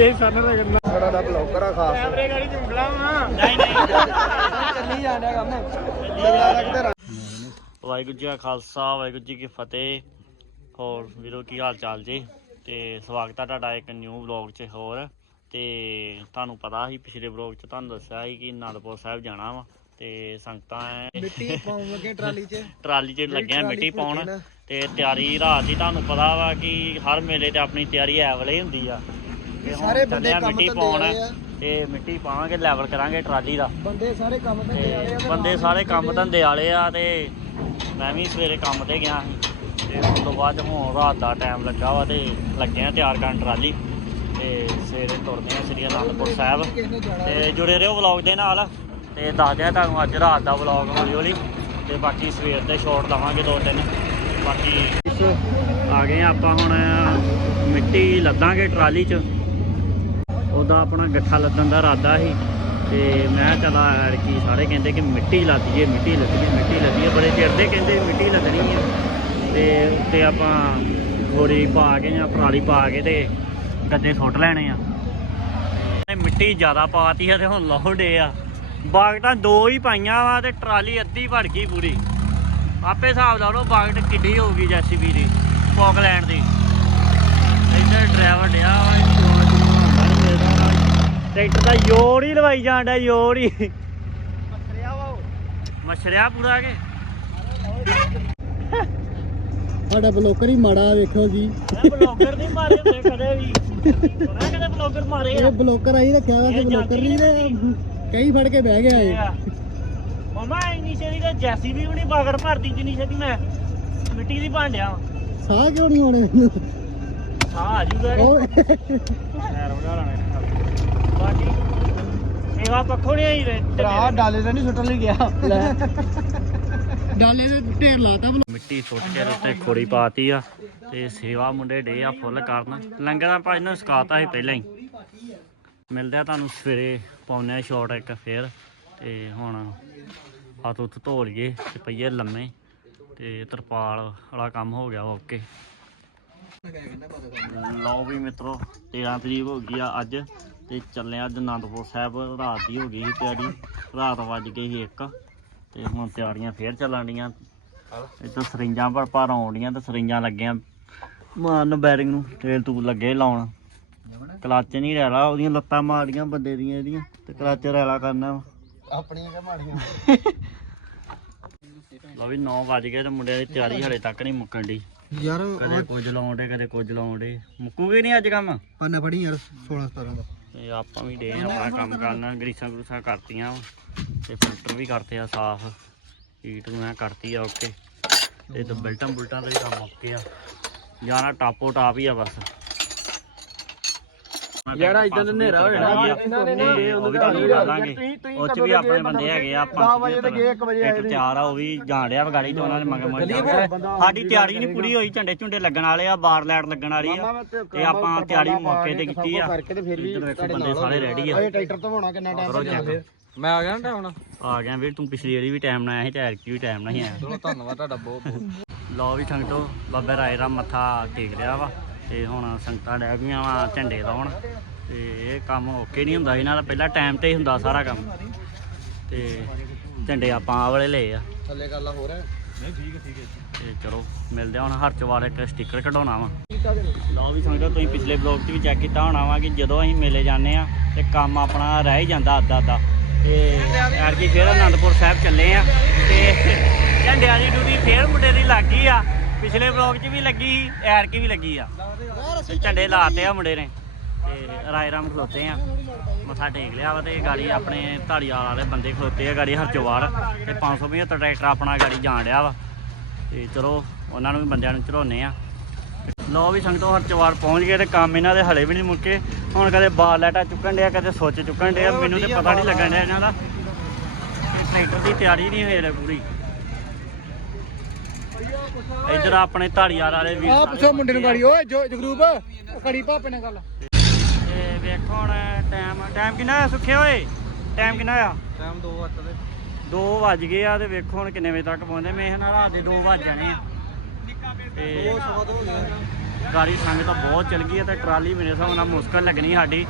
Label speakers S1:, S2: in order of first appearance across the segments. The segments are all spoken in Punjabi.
S1: ਦੇ ਸਨ ਰਗੜਨਾ
S2: ਬੜਾ ਦਾ ਬਲੌਗਰ ਆ ਖਾਸ।
S1: ਕੈਮਰੇ ਗਾੜੀ ਝੁੰਗਲਾ ਵਾ।
S3: ਨਹੀਂ ਨਹੀਂ।
S2: ਚੱਲੀ ਜਾਂਦਾ ਕੰਮ। ਲੱਗਦਾ ਲੱਗਦਾ
S3: ਵਾਹਿਗੁਰੂ ਜੀ ਕਾ ਖਾਲਸਾ ਵਾਹਿਗੁਰੂ ਜੀ ਕੀ ਫਤਿਹ। ਹੋਰ ਵੀਰੋ ਕੀ ਹਾਲ ਚਾਲ ਜੀ? ਤੇ ਸਵਾਗਤ ਹੈ ਤੁਹਾਡਾ ਇੱਕ ਨਿਊ ਵਲੌਗ 'ਚ ਹੋਰ। ਤੇ ਤੁਹਾਨੂੰ ਪਤਾ ਸੀ ਪਿਛਲੇ ਵਲੌਗ 'ਚ ਤੁਹਾਨੂੰ ਦੱਸਿਆ ਸੀ ਕਿ ਅਨੰਦਪੁਰ ਸਾਹਿਬ ਜਾਣਾ ਵਾ। ਤੇ ਸੰਗਤਾਂ ਐ
S2: ਮਿੱਟੀ ਪਾਉਣ ਲੱਗੇ ਟਰਾਲੀ 'ਚ।
S3: ਟਰਾਲੀ 'ਚ ਲੱਗਿਆ ਮਿੱਟੀ ਪਾਉਣ।
S2: ਤੇ
S3: ਤਿਆਰੀ ਰਾਤ ਦੀ ਤੁਹਾਨੂੰ ਪਤਾ ਵਾ ਕਿ ਹਰ ਮੇਲੇ ਤੇ ਆਪਣੀ ਤਿਆਰੀ ਐ ਵੇਲੇ ਹੀ ਹੁੰਦੀ ਆ। ਤੇ
S2: ਸਾਰੇ ਬੰਦੇ ਕੰਮ
S3: ਮਿੱਟੀ ਪਾਉਣ। ਤੇ ਮਿੱਟੀ ਪਾਵਾਂਗੇ ਲੈਵਲ ਕਰਾਂਗੇ ਟਰਾਲੀ ਦਾ।
S2: ਬੰਦੇ ਸਾਰੇ ਕੰਮ ਧੰਦੇ ਵਾਲੇ ਆ
S3: ਤੇ
S2: ਤੇ
S3: ਬੰਦੇ ਸਾਰੇ ਕੰਮ ਧੰਦੇ ਵਾਲੇ ਆ ਤੇ ਮੈਂ ਵੀ ਸਵੇਰੇ ਕੰਮ ਤੇ ਗਿਆ ਸੀ। ਤੇ ਉਸ ਤੋਂ ਬਾਅਦ ਹੁਣ ਰਾਤ ਦਾ ਟਾਈਮ ਲੱਗਾ ਵਾ ਤੇ ਲੱਗੇ ਆ ਤਿਆਰ ਕਰਨ ਟਰਾਲੀ। ਤੇ ਸਵੇਰੇ ਤੁਰਦੇ ਆ ਸ੍ਰੀ ਅਨੰਦਪੁਰ ਸਾਹਿਬ। ਤੇ ਜੁੜੇ ਰਹੋ ਵਲੌਗ ਦੇ ਨਾਲ। ਤੇ ਦੱਸਦੇ ਆ ਤੁਹਾਨੂੰ ਅੱਜ ਰਾਤ ਦਾ ਵਲੌਗ ਹੌਲੀ ਹੌਲੀ ਤੇ ਬਾਕੀ ਸਵੇਰ ਦੇ ਸ਼ਾਟ ਲਵਾਂਗੇ ਦੋ ਤਿੰਨ। ਬਾਕੀ ਆ ਗਏ ਆਪਾਂ ਹੁਣ ਮਿੱਟੀ ਲੱਦਾਂਗੇ ਟਰਾਲੀ 'ਚ। ਉਹਦਾ ਆਪਣਾ ਗੱਠਾ ਲੱਦਣ ਦਾ ਇਰਾਦਾ ਸੀ ਤੇ ਮੈਂ ਚਲਾ ਐਡ ਸਾਰੇ ਕਹਿੰਦੇ ਕਿ ਮਿੱਟੀ ਲੱਦੀਏ ਮਿੱਟੀ ਲੱਦੀਏ ਮਿੱਟੀ ਲੱਦੀਏ ਬੜੇ ਚਿਰ ਦੇ ਕਹਿੰਦੇ ਮਿੱਟੀ ਲੱਦਣੀ ਹੈ ਤੇ ਉੱਤੇ ਆਪਾਂ ਗੋਰੀ ਪਾ ਕੇ ਜਾਂ ਪਰਾਲੀ ਪਾ ਕੇ ਤੇ ਗੱਦੇ ਸੁੱਟ ਲੈਣੇ ਆ। ਮਿੱਟੀ ਜ਼ਿਆਦਾ ਪਾਤੀ ਹੈ ਤੇ ਹੁਣ ਲੋਹੜੇ ਆ। ਬਾਗਟਾਂ ਦੋ ਹੀ ਪਾਈਆਂ ਵਾ ਤੇ ਟਰਾਲੀ ਅੱਧੀ ਭਰ ਗਈ ਪੂਰੀ। ਆਪੇ ਹਿਸਾਬ ਲਾ ਲਓ ਬਾਗਟ ਕਿੱਡੀ ਹੋਊਗੀ ਜੈਸੀਬੀ ਦੀ ਫੋਕਲੈਂਡ ਦੀ। ਇੱਧਰ ਡਰਾਈਵਰ ਡਿਆ ਵਾ ਇਹ ਚੋਣ ਚੋਣ ਹੁੰਦਾ ਨੀ ਮਿਲਦਾ ਵਾ। ਟਰੈਕਟਰ ਦਾ ਯੋਰ ਹੀ ਲਵਾਈ ਜਾਂਦਾ ਯੋਰ ਹੀ। ਮਛਰਿਆ ਪੂਰਾ ਕੇ।
S2: ਸਾਡਾ ਬਲੌਗਰ ਹੀ ਮਾੜਾ ਵੇਖੋ ਜੀ।
S3: ਮੈਂ ਬਲੌਗਰ ਨਹੀਂ ਮਾਰੇ ਹੁੰਦੇ ਕਦੇ ਵੀ। ਕਦੇ ਬਲੌਗਰ ਮਾਰੇ ਆ।
S2: ਇਹ ਬਲੌਗਰ ਆਈ ਰੱਖਿਆ ਵਾ
S3: ਇਹ
S2: ਕਿ ਬਲੌਗਰ ਨਹੀਂ ਕਈ ਫੜ ਕੇ ਬਹਿ ਗਿਆ ਇਹ।
S3: ਮਮਾ ਇੰਨੀ ਛੇਤੀ ਤੇ ਜੈਸੀ ਵੀ ਨਹੀਂ ਬਾਗੜ ਭਰਦੀ ਜਿੰਨੀ ਛੇਤੀ ਮੈਂ ਮਿੱਟੀ ਦੀ ਭਾਂਡਿਆ ਵਾਂ।
S2: ਸਾਹ ਕਿਉਂ ਨਹੀਂ ਆਉਣੇ ਮੈਨੂੰ?
S3: ਸਾਹ ਆ ਜੂਗਾ। ਯਾਰ ਲਾਣਾ ਬਾਕੀ ਸੇਵਾ ਪੱਖੋਂ ਨਹੀਂ ਆਈ ਰੇ
S2: ਡਾਲੇ ਤਾਂ ਨਹੀਂ ਸੁੱਟਣ ਲਈ ਗਿਆ। ਡਾਲੇ ਦੇ ਢੇਰ ਲਾਤਾ
S3: ਮਿੱਟੀ ਸੁੱਟ ਕੇ ਉੱਤੇ ਖੋਰੀ ਪਾਤੀ ਆ ਤੇ ਸੇਵਾ ਮੁੰਡੇ ਡੇ ਆ ਫੁੱਲ ਕਰਨ। ਲੰਗਰ ਆਪਾਂ ਇਹਨਾਂ ਨੂੰ ਸੀ ਪਹਿਲਾਂ ਹੀ। ਮਿਲਦੇ ਆ ਤੁਹਾਨੂੰ ਸਵੇਰੇ ਪਾਉਨੇ ਆ ਸ਼ਾਟ ਇੱਕ ਫੇਰ। ਤੇ ਹੁਣ ਹੱਥ ਉੱਤ ਧੋ ਲਈਏ ਤੇ ਪਈਏ ਲੰਮੇ। ਤੇ ਤਰਪਾਲ ਵਾਲਾ ਕੰਮ ਹੋ ਗਿਆ ਓਕੇ। ਲਓ ਵੀ ਮਿੱਤਰੋ 13 ਤਰੀਕ ਹੋ ਗਈ ਆ ਅੱਜ ਤੇ ਚੱਲੇ ਅੱਜ ਅਨੰਦਪੁਰ ਸਾਹਿਬ ਰਾਤ ਦੀ ਹੋ ਗਈ ਸੀ ਤਿਆਰੀ ਰਾਤ ਵੱਜ ਗਈ ਸੀ 1 ਤੇ ਹੁਣ ਤਿਆਰੀਆਂ ਫੇਰ ਚੱਲਣ ਡੀਆਂ ਇੱਥੇ ਸਰਿੰਜਾਂ ਪਰ ਪਰ ਆਉਂਦੀਆਂ ਤੇ ਸਰਿੰਜਾਂ ਲੱਗੀਆਂ ਮਾਰਨ ਬੈਰਿੰਗ ਨੂੰ ਤੇਲ ਤੂਲ ਲੱਗੇ ਲਾਉਣ। ਕਲੱਚ ਨਹੀਂ ਰੈਲਾ ਉਹਦੀਆਂ ਲੱਤਾਂ ਮਾਰੀਆਂ ਬੰਦੇ ਦੀਆਂ ਇਹਦੀਆਂ ਤੇ ਕਲੱਚ ਰੈਲਾ ਕਰਨਾ।
S2: ਆਪਣੀਆਂ ਕਿ ਮਾੜੀਆਂ?
S3: ਲਓ ਵੀ 9 ਵਜ ਗਏ ਤੇ ਮੁੰਡਿਆਂ ਦੀ ਤਿਆਰੀ ਹਲੇ ਤੱਕ ਨਹੀਂ ਮੁੱਕਣ ਦੀ
S2: ਯਾਰ
S3: ਕਦੇ ਕੁਝ ਲਾਉਣ ਡੇ ਕਦੇ ਕੁਝ ਲਾਉਣ ਡੇ ਮੁੱਕੂਗੀ ਨਹੀਂ ਅੱਜ ਕੰਮ?
S2: ਪੰਨਾ ਫੜੀ ਯਾਰ 16 17 ਦਾ।
S3: ਤੇ ਆਪਾਂ ਵੀ ਡੇ ਆਪਣਾ ਕੰਮ ਕਰਨਾ ਗਰੀਸਾਂ ਗਰੂਸਾਂ ਕਰਤੀਆਂ ਤੇ ਫਿਲਟਰ ਵੀ ਕਰਤੇ ਆ ਸਾਫ਼। ਹੀਟ ਨੂੰ ਐ ਕਰਤੀ ਆ ਓਕੇ ਤੇ ਤੇ ਬਲਟਾਂ ਬੁਲਟਾਂ ਦਾ ਵੀ ਕੰਮ ਓਕੇ ਆ। ਯਾਰਾ ਟਾਪੋ ਟਾਪ ਹੀ ਆ ਬਸ।
S2: ਯਾਰ ਏਦਾਂ ਤਾਂ ਹਨੇਰਾ ਹੋ ਜਾਣਾ। ਇਹਨਾਂ ਨੇ ਨਾ
S3: ਤੇ ਉਹ ਵੀ ਤੁਹਾਨੂੰ ਕਰ ਦਾਂਗੇ। ਉਹ ਚ ਵੀ
S2: ਦੇ
S3: ਆਪਣੇ ਬੰਦੇ ਹੈਗੇ ਆ
S2: ਦਸ ਵਜੇ ਤੇ ਗਏ, ਇੱਕ ਵਜੇ ਆਏ ਨੇ।
S3: ਤਿਆਰ ਆ ਉਹ ਵੀ ਜਾਣ ਡਿਆ ਵਾ ਗਾੜੀ ਚ ਉਹਨਾਂ ਦੇ ਮਗਰ ਮਗਰ।
S2: ਚੱਲੀਏ
S3: ਜਾਣਾ।
S2: ਫਿਰ, ਬੰਦਾ
S3: ਸਾਡੀ ਤਿਆਰੀ ਨਹੀਂ ਪੂਰੀ ਹੋਈ ਝੰਡੇ ਝੁੰਡੇ ਲੱਗਣ ਵਾਲੇ ਆ ਬਾਰ ਲਾਈਟ ਲੱਗਣ ਵਾਲੀ ਆ। ਤੇ ਆਪਾਂ ਤਿਆਰੀ ਮੌਕੇ ਤੇ ਕੀਤੀ ਆ।
S2: ਕਰਕੇ ਤੇ ਫਿਰ ਵੀ
S3: ਇੱਧਰ ਵੇਖੋ ਬੰਦੇ ਸਾਰੇ ਰੈਡੀ ਆ।
S2: ਟਰੈਕਟਰ ਤੋਂ ਹੋਣਾ ਕਿੰਨਾ ਟਾਈਮ
S3: check।
S2: ਮੈਂ ਆ ਗਿਆ ਨਾ ਹੁਣ।
S3: ਆ ਗਿਆ ਵੀਰ ਤੂੰ ਪਿਛਲੀ ਵਾਰੀ ਵੀ ਟਾਈਮ ਨਾਲ ਆਇਆ ਸੀ ਤੇ ਐਰਕੀ ਵੀ ਟਾਈਮ ਨਾਲ ਹੀ ਆਇਆ।
S2: ਚਲੋ ਧੰਨਵਾਦ ਤੁਹਾਡਾ ਬਹੁਤ ਬਹੁਤ
S3: ਲਓ ਵੀ ਸੰਗਤੋ ਬਾਬਾ ਰਾਏ ਦਾ ਮੱਥਾ ਟੇਕ ਲਿਆ ਵਾ। ਤੇ ਹੁਣ ਸੰਗਤਾਂ ਡੈ ਗਈਆਂ ਵਾ ਝੰਡੇ ਲਾਉਣ। ਤੇ ਇਹ ਕੰਮ ਓਕੇ ਨਹੀਂ ਹੁੰਦਾ ਇਹਨਾਂ ਦਾ ਪਹਿਲਾਂ ਟਾਈਮ ਤੇ ਹੀ ਹੁੰਦਾ ਸਾਰਾ ਕੰਮ। ਤੇ ਝੰਡੇ ਆਪਾਂ ਆਹ ਵਾਲੇ ਲਏ ਆ।
S2: ਥੱਲੇ ਗੱਲ ਹੋ ਰਿਹਾ
S3: ਤੇ ਚਲੋ ਮਿਲਦੇ ਆ ਹੁਣ ਹਰਚਵਾਲ ਇੱਕ ਸਟicker ਕਢਾਉਣਾ ਵਾ। ਲਓ ਵੀ ਸੰਗਤੋ ਤੁਸੀਂ ਪਿਛਲੇ ਬਲੌਗ 'ਚ ਵੀ ਚੈੱਕ ਕੀਤਾ ਹੋਣਾ ਵਾ ਕਿ ਜਦੋਂ ਅਸੀਂ ਮੇਲੇ ਜਾਂਦੇ ਆ ਤੇ ਕੰਮ ਆਪਣਾ ਰਹਿ ਹੀ ਜਾਂਦਾ ਅੱਧਾ ਅੱਧਾ। ਤੇ ਐਰਕੀ ਫੇਰ ਆਨੰਦਪੁਰ ਸਾਹਿਬ ਚੱਲੇ ਆ ਤੇ ਝੰਡਿਆਂ ਦੀ ਡਿਊਟੀ ਫੇਰ ਮੁੰਡੇ ਦੀ ਲੱਗ ਗਈ ਆ। ਪਿਛਲੇ ਬਲੌਗ 'ਚ ਵੀ ਲੱਗੀ ਸੀ ਐਰਕੀ ਵੀ ਲੱਗੀ ਆ। ਤੇ ਝੰਡੇ ਲਾਤੇ ਆ ਮੁੰਡੇ ਨੇ। ਤੇ ਰਾਏ ਰਾਮ ਖਲੋਤੇ ਆ। ਮੱਥਾ ਟੇਕ ਲਿਆ ਵਾ ਤੇ ਗਾੜੀ ਆਪਣੇ ਧਾੜੀਵਾਲ ਵਾਲੇ ਬੰਦੇ ਖਲੋਤੇ ਆ ਗਾੜੀ ਹਰਚੋਵਾਲ ਤੇ 575 ਟਰੈਕਟਰ ਆਪਣਾ ਗਾੜੀ ਜਾਣ ਡਿਆ ਵਾ। ਤੇ ਚਲੋ, ਉਹਨਾਂ ਨੂੰ ਵੀ ਬੰਦਿਆਂ ਨੂੰ ਚੜਾਉਨੇ ਆ। ਲੋ ਵੀ ਸੰਗਤੋ ਹਰਚਵਾਰ ਪਹੁੰਚ ਗਏ ਤੇ ਕੰਮ ਇਹਨਾਂ ਦੇ ਹਲੇ ਵੀ ਨਹੀਂ ਮੁੱਕੇ। ਹੁਣ ਕਦੇ ਬਾਲ ਲੈਟਾ ਚੁੱਕਣ ਡਿਆ, ਕਦੇ ਸੁੱਚ ਚੁੱਕਣ ਡਿਆ। ਮੈਨੂੰ ਤੇ ਪਤਾ ਨਹੀਂ ਲੱਗਣ ਡਿਆ ਇਹਨਾਂ ਦਾ। ਟਰੈਕਟਰ ਦੀ ਤਿਆਰੀ ਨਹੀਂ ਹੋਈ ਹਲੇ ਪੂਰੀ। ਇੱਧਰ ਆਪਣੇ ਧਾੜੀਆਰ ਵਾਲੇ ਵੀ
S2: ਆ ਪੁੱਛੋ ਮੁੰਡੇ ਨੂੰ ਗਾੜੀ ਓਏ ਜੋ ਜਗਰੂਪ ਉਹ ਕੜੀ ਭਾਪੇ ਨਾਲ ਗੱਲ।
S3: ਤੇ ਵੇਖੋ ਹੁਣ ਟਾਈਮ ਟਾਈਮ ਕਿੰਨਾ ਹੋਇਆ ਸੁੱਖੇ ਓਏ? ਟਾਈਮ ਕਿੰਨਾ ਹੋਇਆ?
S2: ਟਾਈਮ 2 ਵਜੇ ਦੇ
S3: 2 ਵੱਜ ਗਏ ਆ ਤੇ ਵੇਖੋ ਹੁਣ ਕਿੰਨੇ ਵਜੇ ਤੱਕ ਪਹੁੰਚਦੇ ਮੈਂ ਇਹਨਾਂ ਰਾਤ ਦੇ 2 ਵੱਜ ਜਾਣੇ ਆ। ਤੇ
S2: ਹੋ ਗਿਆ
S3: ਗਾੜੀ ਸੰਗ ਤਾਂ ਬਹੁਤ ਚਲ ਗਈ ਹੈ ਤੇ ਟਰਾਲੀ ਮੇਰੇ ਹਿਸਾਬ ਨਾਲ ਮੁਸ਼ਕਲ ਲੱਗਣੀ ਸਾਡੀ।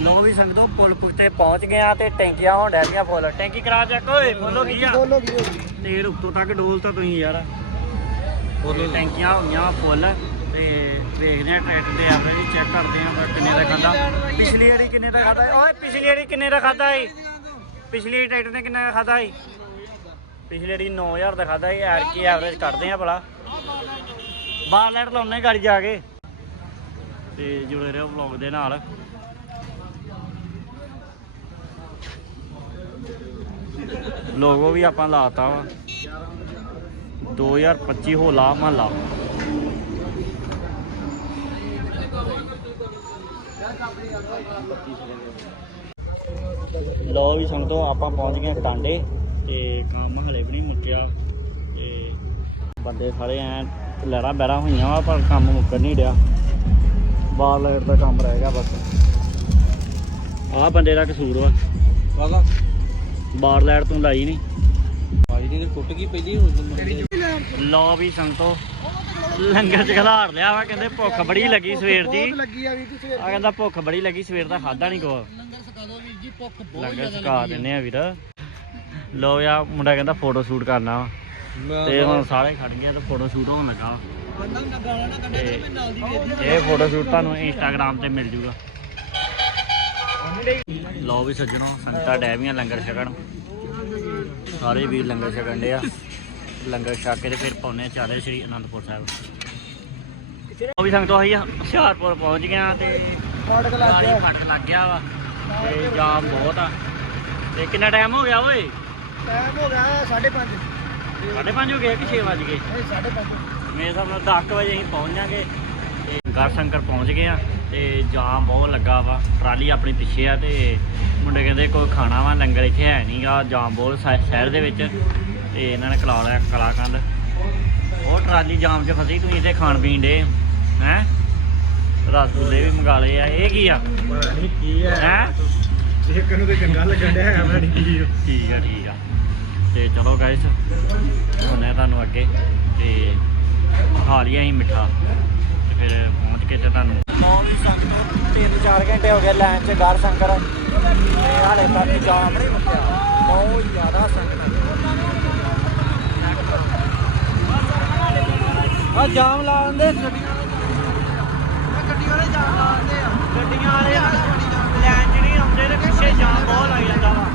S3: ਲੋ ਵੀ ਸੰਗਤੋ ਪੁਲ ਪੁਲ ਤੇ ਪਹੁੰਚ ਗਏ ਆ ਤੇ ਟੈਂਕੀਆਂ ਹੋਣ ਡੈਪੀਆਂ ਫੁੱਲ। ਟੈਂਕੀ ਕਰਾ ਚੱਕ ਓਏ ਬੋਲੋ ਕੀ ਆ।
S2: ਬੋਲੋ ਕੀ ਹੋਈ
S3: ਤੇਲ ਉੱਤੋਂ ਤੱਕ ਡੋਲ ਤਾਂ ਤੁਸੀਂ ਯਾਰ। ਤੇ ਟੈਂਕੀਆਂ ਹੋ ਗਈਆਂ ਫੁੱਲ ਤੇ ਵੇਖਦੇ ਆ ਟਰੈਕਟਰ ਦੇ ਐਵਰੇਜ ਚੈੱਕ ਕਰਦੇ ਆ ਕਿੰਨੇ ਦਾ ਖਾਦਾ ਪਿਛਲੀ ਵਾਰੀ ਕਿੰਨੇ ਦਾ ਖਾਦਾ ਓਏ ਪਿਛਲੀ ਵਾਰੀ ਕਿੰਨੇ ਦਾ ਖਾਦਾ ਏ? ਪਿਛਲੀ ਵਾਰੀ ਟਰੈਕਟਰ ਨੇ ਕਿੰਨੇ ਦਾ ਖਾਦਾ ਏ? ਪਿਛਲੀ ਵਾਰੀ 9000 ਦਾ ਖਾਦਾ ਏ ਐਰ ਕੀ ਐਵਰੇਜ ਕੱਢਦੇ ਆ ਭਲਾ। ਬਾਹਰ ਲੈਟ ਲਾਉਣੇ ਗਾੜੀ ਜਾ ਕੇ। ਤੇ ਜੁੜੇ ਰਹੋ ਵਲੌਗ ਦੇ ਨਾਲ। ਲੋਗੋ ਵੀ ਆਪਾਂ ਲਾਤਾ ਵਾ। 2025 ਹੋਲਾ ਮਹੱਲਾ। ਲੋ ਵੀ ਸੰਗਤੋ ਆਪਾਂ ਪਹੁੰਚ ਗਏ ਟਾਂਡੇ ਤੇ ਕੰਮ ਹਲੇ ਵੀ ਨਹੀਂ ਮੁੱਕਿਆ ਤੇ ਬੰਦੇ ਸਾਰੇ ਐ ਲੜਾ ਬੈਰਾ ਹੋਈਆਂ ਵਾ ਪਰ ਕੰਮ ਮੁੱਕਰ ਨਹੀਂ ਰਿਹਾ। ਬਾਹਰ ਲਾਈਟ ਦਾ ਕੰਮ ਰਹਿ ਗਿਆ ਬਸ। ਆਹ ਬੰਦੇ ਦਾ ਕਸੂਰ ਵਾ।
S2: ਵਾਗਾ
S3: ਬਾਹਰ ਲਾਈਟ ਤੋਂ ਲਾਈ ਨਹੀਂ।
S2: ਦੀ ਟੁੱਟ ਗਈ ਪਹਿਲੀ ਹੁਣ
S3: ਲੋ ਵੀ ਸੰਗਤੋ ਲੰਗਰ ਚ ਖਲਾਰ ਲਿਆ ਵਾ ਕਹਿੰਦੇ ਭੁੱਖ ਬੜੀ ਲੱਗੀ ਸਵੇਰ ਦੀ।
S2: ਆ
S3: ਕਹਿੰਦਾ ਭੁੱਖ ਬੜੀ ਲੱਗੀ ਸਵੇਰ ਦਾ ਖਾਦਾ ਨਹੀਂ ਕੋ
S2: ਲੰਗਰ ਸਕਾ ਦੋ ਵੀਰ ਜੀ ਭੁੱਖ
S3: ਲੰਗਰ ਸਕਾ ਦਿੰਨੇ ਆ। ਵੀਰ। ਲੋ ਯਾ ਮੁੰਡਾ ਕਹਿੰਦਾ ਫੋਟੋ ਸ਼ੂਟ ਕਰਨਾ ਤੇ ਹੁਣ ਸਾਰੇ ਖੜ ਗਏ ਤੇ ਫੋਟੋ ਸ਼ੂਟ ਹੋਣ ਲੱਗਾ
S2: ਬੰਦਾ ਨਾ ਗਾਲਾਂ ਨਾ ਕੱਢੇ ਤੇ ਮੈਂ ਨਾਲ ਦੀ ਵੇਖਦੀ
S3: ਇਹ ਫੋਟੋ ਸ਼ੂਟ ਤੁਹਾਨੂੰ ਇੰਸਟਾਗ੍ਰam ਤੇ ਮਿਲ ਜੂਗਾ। ਲੋ ਵੀ ਸੱਜਣੋ ਸੰਗਤਾਂ ਡੈਵੀਆਂ ਲੰਗਰ ਛਕਣ। ਸਾਰੇ ਵੀਰ ਲੰਗਰ ਛਕਣ ਦੇ ਆ। ਲੰਗਰ ਛਕ ਕੇ ਤੇ ਫਿਰ ਪਹੁੰਚੇ ਚਾਲੇ ਸ੍ਰੀ ਅਨੰਦਪੁਰ ਸਾਹਿਬ। ਉਹ ਵੀ ਸੰਗਤੋਂ ਆਈ ਹੁਸ਼ਿਆਰਪੁਰ ਪਹੁੰਚ ਗਿਆ ਤੇ
S2: ਫਾਟਕ ਲੱਗ ਗਿਆ।
S3: ਫਟ ਲੱਗ ਗਿਆ ਵਾ ਤੇ ਜਾਮ ਬਹੁਤ ਆ। ਤੇ ਕਿੰਨਾ ਟਾਈਮ ਹੋ ਗਿਆ ਓਏ?
S2: ਟਾਈਮ ਹੋ ਗਿਆ 5:30
S3: ਸਾਢੇ ਪੰਜ ਹੋ ਗਏ ਕਿ 6 ਵਜ ਗਏ?
S2: ਇਹ 5:30
S3: ਮੇਰੇ ਹਿਸਾਬ ਨਾਲ 10 ਕੁ ਵਜੇ ਅਸੀਂ ਪਹੁੰਚ ਜਾਾਂਗੇ। ਤੇ ਗੜਸ਼ੰਕਰ ਪਹੁੰਚ ਗਏ ਆ ਤੇ ਜਾਮ ਬਹੁਤ ਲੱਗਾ ਵਾ। ਟਰਾਲੀ ਆਪਣੀ ਪਿੱਛੇ ਆ ਤੇ ਮੁੰਡੇ ਕਹਿੰਦੇ ਕੋਈ ਖਾਣਾ ਵਾ ਲੰਗਰ ਇੱਥੇ ਹੈ ਨਹੀਂਗਾ ਜਾਮ ਬਹੁਤ ਸ਼ਹਿ- ਸ਼ਹਿਰ ਦੇ ਵਿੱਚ। ਤੇ ਇਹਨਾਂ ਨੇ ਕਲਾ ਲਿਆ ਕਲਾਕੰਦ ਉਹ ਟਰਾਲੀ ਜਾਮ 'ਚ ਫਸੀ ਤੁਸੀਂ ਇੱਥੇ ਖਾਣ ਪੀਣ ਦੇ ਹੈ ਰਸਗੁੱਲੇ ਵੀ ਮੰਗਾ ਲਏ ਆ ਇਹ ਕੀ ਆ?
S1: ਕੀ
S3: ਹੈ?
S1: ਨੂੰ ਤੇ ਚੰਗਾ ਲੱਗਣ ਡਿਆ ਹੈਗਾ ਮੈਂ ਕੀ
S3: ਠੀਕ ਆ ਠੀਕ ਆ। ਤੇ ਚਲੋ ਗਾਇਸ ਹੁਣੇ ਤੁਹਾਨੂੰ ਅੱਗੇ। ਤੇ ਖਾ ਲਿਆ ਅਸੀਂ ਮਿੱਠਾ। ਫਿਰ ਪਹੁੰਚ ਕੇ ਤੇ ਤੁਹਾਨੂੰ ਨੌ ਸੰਗਤ ਤਿੰਨ ਚਾਰ ਘੰਟੇ ਹੋ ਗਏ ਲਾਈਨ 'ਚ ਗੜ ਸ਼ੰਕਰ। ਤੇ ਹਾਲੇ ਤੱਕ ਜਾਮ ਨਹੀਂ ਮੁੱਕਿਆ। ਬਹੁਤ ਜ਼ਿਆਦਾ ਸੰਗਤ ਆ ਜਾਮ ਲਾਉਂਦੇ ਗੱਡੀਆਂ
S2: ਗੱਡੀ ਵਾਲੇ ਜਾਣ ਲਾਉਂਦੇ ਆ।
S3: ਗੱਡੀਆਂ ਵਾਲੇ ਲਾਈਨ 'ਚ ਨਹੀਂ ਆਉਂਦੇ ਤੇ ਪਿੱਛੇ ਜਾਮ ਬਹੁਤ ਲੱਗ ਜਾਂਦਾ ਵਾ।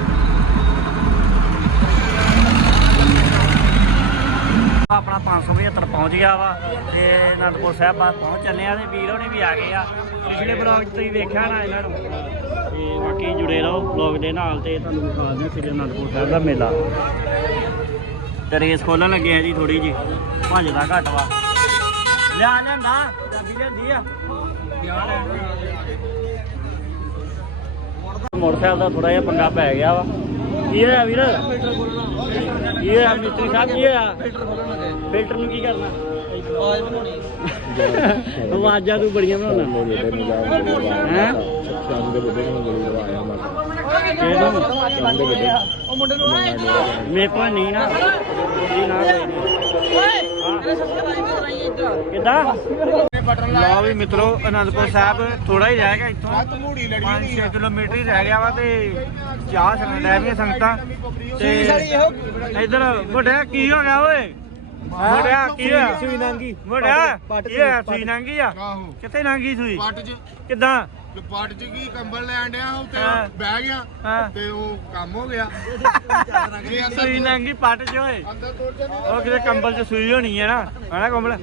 S3: ਆਪਣਾ 575 ਪਹੁੰਚ ਗਿਆ ਵਾ ਤੇ ਅਨੰਦਪੁਰ ਸਾਹਿਬ ਬਾਅਦ ਪਹੁੰਚ ਚੱਲੇ ਆ ਤੇ ਵੀਰ ਹੋਣੀ ਵੀ ਆ ਗਏ ਆ। ਪਿਛਲੇ ਬਲੌਗ 'ਚ ਤੁਸੀਂ ਵੇਖਿਆ ਨਾ ਇਹਨਾਂ ਨੂੰ। ਤੇ ਬਾਕੀ ਜੁੜੇ ਰਹੋ ਬਲੌਗ ਦੇ ਨਾਲ ਤੇ ਤੁਹਾਨੂੰ ਦਿਖਾ ਦਿਆਂ ਸ੍ਰੀ ਅਨੰਦਪੁਰ ਸਾਹਿਬ ਦਾ ਮੇਲਾ। ਤੇ ਰੇਸ ਖੋਲਣ ਲੱਗੇ ਆ ਜੀ ਥੋੜੀ ਜੀ ਭੱਜਦਾ ਘੱਟ ਵਾ। ਲਿਆ ਲਿਆਂਦਾ, ਚਾਬੀ ਲਿਆਂਦੀ ਆ। ਮੋਟਰਸਾਈਕਲ ਦਾ ਥੋੜਾ ਜਿਹਾ ਪੰਗਾ ਪੈ ਗਿਆ ਵਾ। ਕੀ ਹੋਇਆ ਵੀਰ? ਕੀ ਹੋਇਆ ਮਿਸਤਰੀ ਸਾਹਿਬ, ਕੀ ਹੋਇਆ? ਫਿਲਟਰ ਨੂੰ ਕੀ ਕਰਨਾ?
S2: ਆਵਾਜ਼ ਬਣਾਉਣੀ।
S3: ਆਵਾਜ਼ਾਂ ਤੂੰ ਬੜੀਆਂ ਬਣਾਉਣਾ। ਹੈ?
S2: ਉਹ ਮੁੰਡੇ ਨੂੰ
S3: ਮੇਰੇ ਕੋਲ ਨਹੀਂ ਨਾ। ਜੀ ਨਾ ਕੋਈ। ਨਹੀਂ ਕਿੱਦਾਂ? ਲਓ ਵੀ ਮਿੱਤਰੋ ਅਨੰਦਪੁਰ ਸਾਹਿਬ ਥੋੜਾ ਹੀ ਰਹਿ ਗਿਆ ਇੱਥੋਂ।
S1: ਧਮੂੜੀ
S3: 5 ਕਿਲੋਮੀਟਰ ਹੀ ਰਹਿ ਗਿਆ ਵਾ ਤੇ ਚਾਹ ਸਕਣ ਲੈ ਵੀ ਸੰਗਤਾਂ। ਤੇ ਇਧਰ ਵੱਡਿਆ ਕੀ ਹੋ ਗਿਆ ਓਏ? ਵੱਡਿਆ ਕੀ ਹੋਇਆ?
S2: ਸੂਈ ਨਾਂਗੀ। ਪੱਟ
S3: ਕੀ ਹੋਇਆ? ਸੂਈ ਨੰਗੀ ਆ?
S1: ਆਹੋ।
S3: ਕਿੱਥੇ ਨੰਗੀ ਸੂਈ?
S1: ਪੱਟ 'ਚ
S3: ਕਿੱਦਾਂ?
S1: ਤੇ ਪੱਟ 'ਚ ਕੀ ਕੰਬਲ ਲੈਣ ਡਿਆ ਹਾਂ ਤੇ
S3: ਹਾਂ।
S1: ਬਹਿ ਗਿਆ ਤੇ ਉਹ ਕੰਮ ਹੋ ਗਿਆ। ਇਹ ਅੰਦਰ
S3: ਸੂਈ ਨੰਗੀ ਪੱਟ ਚ ਓਏ।
S1: ਅੰਦਰ ਤੁਰ ਜਾਂਦੀ
S3: ਉਹ ਕਿਤੇ ਕੰਬਲ ਚ ਸੂਈ ਹੋਣੀ ਹੈ ਨਾ। ਹਨਾ ਕੰਬਲ।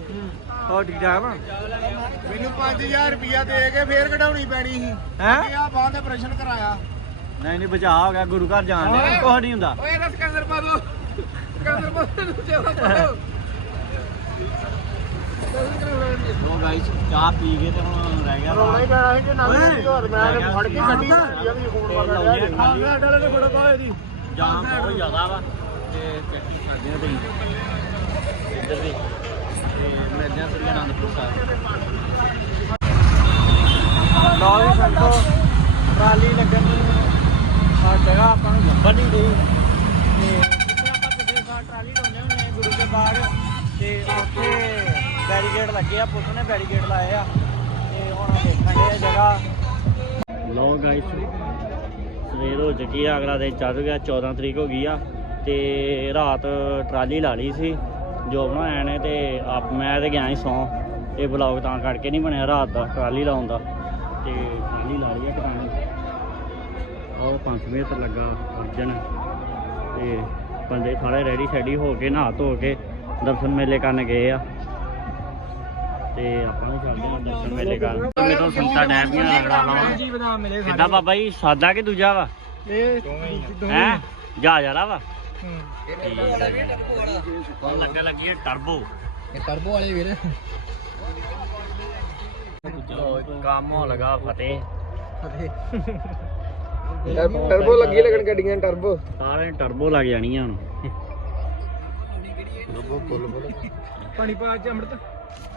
S3: ਉਹ ਠੀਕ ਠਾਕ ਵਾ?
S1: ਮੈਨੂੰ 5000 ਰੁਪਇਆ ਦੇ ਕੇ ਫੇਰ ਕਢਾਉਣੀ ਪੈਣੀ ਸੀ।
S3: ਹੈਂ?
S1: ਕਿ ਆ ਬਾਂਹ ਦਾ ਆਪਰੇਸ਼ਨ ਕਰਾਇਆ।
S3: ਨਹੀਂ ਨਹੀਂ ਬਚਾ ਹੋ ਗਿਆ। ਗੁਰੂ ਘਰ ਜਾਣ ਦੇ। ਕੁਝ ਨਹੀਂ ਹੁੰਦਾ।
S1: ਓਏ ਇਹਦਾ ਸਕੰਦਰ ਪਾ ਦੋ। ਸਕੰਦਰ ਪਾ ਦੋ ਸੇਵਾ ਕਰੋ
S3: ਲੋ ਗਾਈਸ ਚਾਹ ਪੀ ਕੇ ਤੇ ਹੁਣ ਰਹਿ ਗਿਆ
S1: ਰੋਣਾ ਹੀ ਪੈਣਾ ਸੀ ਕਿ ਨਾ
S3: ਓਏ।
S1: ਘਰ ਮੈਂ ਫੜ ਕੇ ਗੱਡੀ ਇਹਦੀ ਫੋਨ
S3: ਤੇ
S1: ਕਰ
S3: ਲਾਉਂਦੇ ਆ
S1: ਰਿਹਾ
S3: ਖਾਲੀ।
S1: ਹਾਂ ਡਾਲੇ ਤੇ ਫੜੋ ਪਾ ਇਹਦੀ
S3: ਜਾਮ ਬਹੁਤ ਜ਼ਿਆਦਾ ਵਾ ਤੇ ਚੈਕਿੰਗ ਕਰਦੇ ਆ ਤੁਸੀਂ ਇੱਧਰ ਵੀ ਤੇ ਮਿਲਦੇ ਆ ਸ੍ਰੀ ਅਨੰਦਪੁਰ ਸਾਹਿਬ। ਲੋ ਵੀ ਸੰਤੋ ਟਰਾਲੀ ਲੱਗਣ ਦੀ ਆ। ਜਗ੍ਹਾ ਆਪਾਂ ਨੂੰ ਲੱਭਣ ਨਹੀਂ ਰਹੀ ਤੇ ਜਿੱਥੇ ਆਪਾਂ ਪਿਛਲੇ ਸਾਲ ਟਰਾਲੀ ਲਾਉਂਦੇ ਹੁੰਦੇ ਆ ਗੁਰੂ ਕੇ ਬਾਗ ਤੇ ਉੱਥੇ ਬੈਰੀਕੇਡ ਲੱਗੇ ਆ, ਪੁਲਿਸ ਨੇ ਬੈਰੀਕੇਡ ਲਾਏ ਆ ਤੇ ਹੁਣ ਦੇਖਣ ਦੇ ਜਗ੍ਹਾ। ਲੋ ਗਾਇਸ ਸਵੇਰ ਹੋ ਚੁੱਕੀ ਆ, ਅਗਲਾ ਦਿਨ ਚੱਲ ਗਿਆ 14 ਤਰੀਕ ਹੋ ਗਈ ਆ ਤੇ ਰਾਤ ਟਰਾਲੀ ਲਾ ਲਈ ਸੀ, ਜੋ ਬਣਾਇਆ ਨੇ ਤੇ ਆਪ ਮੈਂ ਤੇ ਗਿਆ ਸੀ ਸੌਂ ਇਹ ਬਲੌਗ ਤਾਂ ਕਰਕੇ ਨਹੀਂ ਬਣਿਆ ਰਾਤ ਦਾ, ਟਰਾਲੀ ਲਾਉਣ ਦਾ, ਤੇ ਟਰਾਲੀ ਲਾ ਲਈ ਆ ਟਿਕਾਣੇ ਉਹ 5 ਮੀਟਰ ਲੱਗਾ ਅਰਜਨ ਤੇ ਬੰਦੇ ਸਾਰੇ ਰੈਡੀ ਸ਼ੈਡੀ ਹੋ ਕੇ, ਨਹਾ ਧੋ ਕੇ ਦਰਸ਼ਨ ਮੇਲੇ ਕਰਨ ਗਏ ਆ। ਤੇ ਆਪਾਂ ਵੀ ਚੱਲਦੇ ਹਾਂ ਦਰਸ਼ਨ ਮੇਲੇ ਕਰਨ। ਮੈਨੂੰ ਸੰਤਾ ਡੈਮੀਆਂ ਰਗੜਾ ਲਾਉਣਾ
S2: ਜੀ ਬਦਾਮ ਮਿਲੇ
S3: ਕਿੱਦਾਂ ਬਾਬਾ ਜੀ? ਸਾਦਾ ਕਿ ਦੂਜਾ ਵਾ?
S2: ਇਹ
S3: ਹੈ? ਜਾ ਜਾਲਾ ਵਾ?
S2: ਹੂੰ
S3: ਲੱਗਾ ਲੱਗੀ ਟਰਬੋ।
S2: ਇਹ ਟਰਬੋ ਵਾਲੇ ਵੀਰ।
S3: ਕੰਮ ਹੋ ਲਗਾ ਫਤਿਹ।
S2: ਟਰਬੋ ਲੱਗੀ ਲੱਗਣ ਗੱਡੀਆਂ ਟਰਬੋ।
S3: ਸਾਰੇ ਟਰਬੋ ਲੱਗ ਜਾਣੀਆਂ ਹੁਣ।
S2: ਪਾਣੀ ਪਾ ਚ ਅੰਮ੍ਰਿਤ।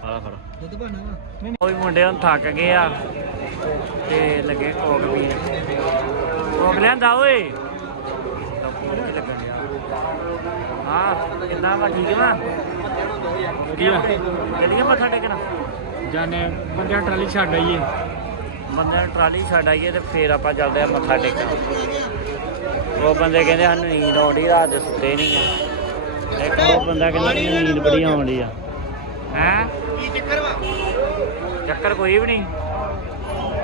S3: ਸਾਰਾ ਫੜ।
S2: ਦੁੱਧ ਪਾਣਾ ਵਾ।
S3: ਕੋਈ ਮੁੰਡੇ ਹੁਣ ਥੱਕ ਗਏ ਆ। ਤੇ ਲੱਗੇ ਕੋਕ ਪੀਣ। ਕੋਕ ਲਿਆਂਦਾ ਓਏ। ਹਾਂ ਕਿੰਨਾ ਵਾ ਠੀਕ ਵਾ? ਵਧੀਆ। ਚੱਲੀਏ ਮੱਥਾ ਟੇਕਣਾ?
S2: ਜਾਨੇ ਬੰਦਿਆਂ ਟਰਾਲੀ ਛੱਡ ਆਈਏ।
S3: ਬੰਦੇ ਨੂੰ ਟਰਾਲੀ ਛੱਡ ਆਈਏ ਤੇ ਫੇਰ ਆਪਾਂ ਚੱਲਦੇ ਆ ਮੱਥਾ ਟੇਕਣ। ਉਹ ਬੰਦੇ ਕਹਿੰਦੇ ਸਾਨੂੰ ਨੀਂਦ ਆਉਂਦੀ ਰਾਤ ਦੇ ਸੁੱਤੇ ਨਹੀਂ ਆ। ਇੱਕ ਉਹ ਬੰਦਾ ਕਹਿੰਦਾ ਮੈਨੂੰ ਨੀਂਦ ਬੜੀ ਆਉਂਦੀ ਆ। ਹੈ?
S1: ਕੀ ਚੱਕਰ ਵਾ?
S3: ਚੱਕਰ ਕੋਈ ਵੀ ਨਹੀਂ।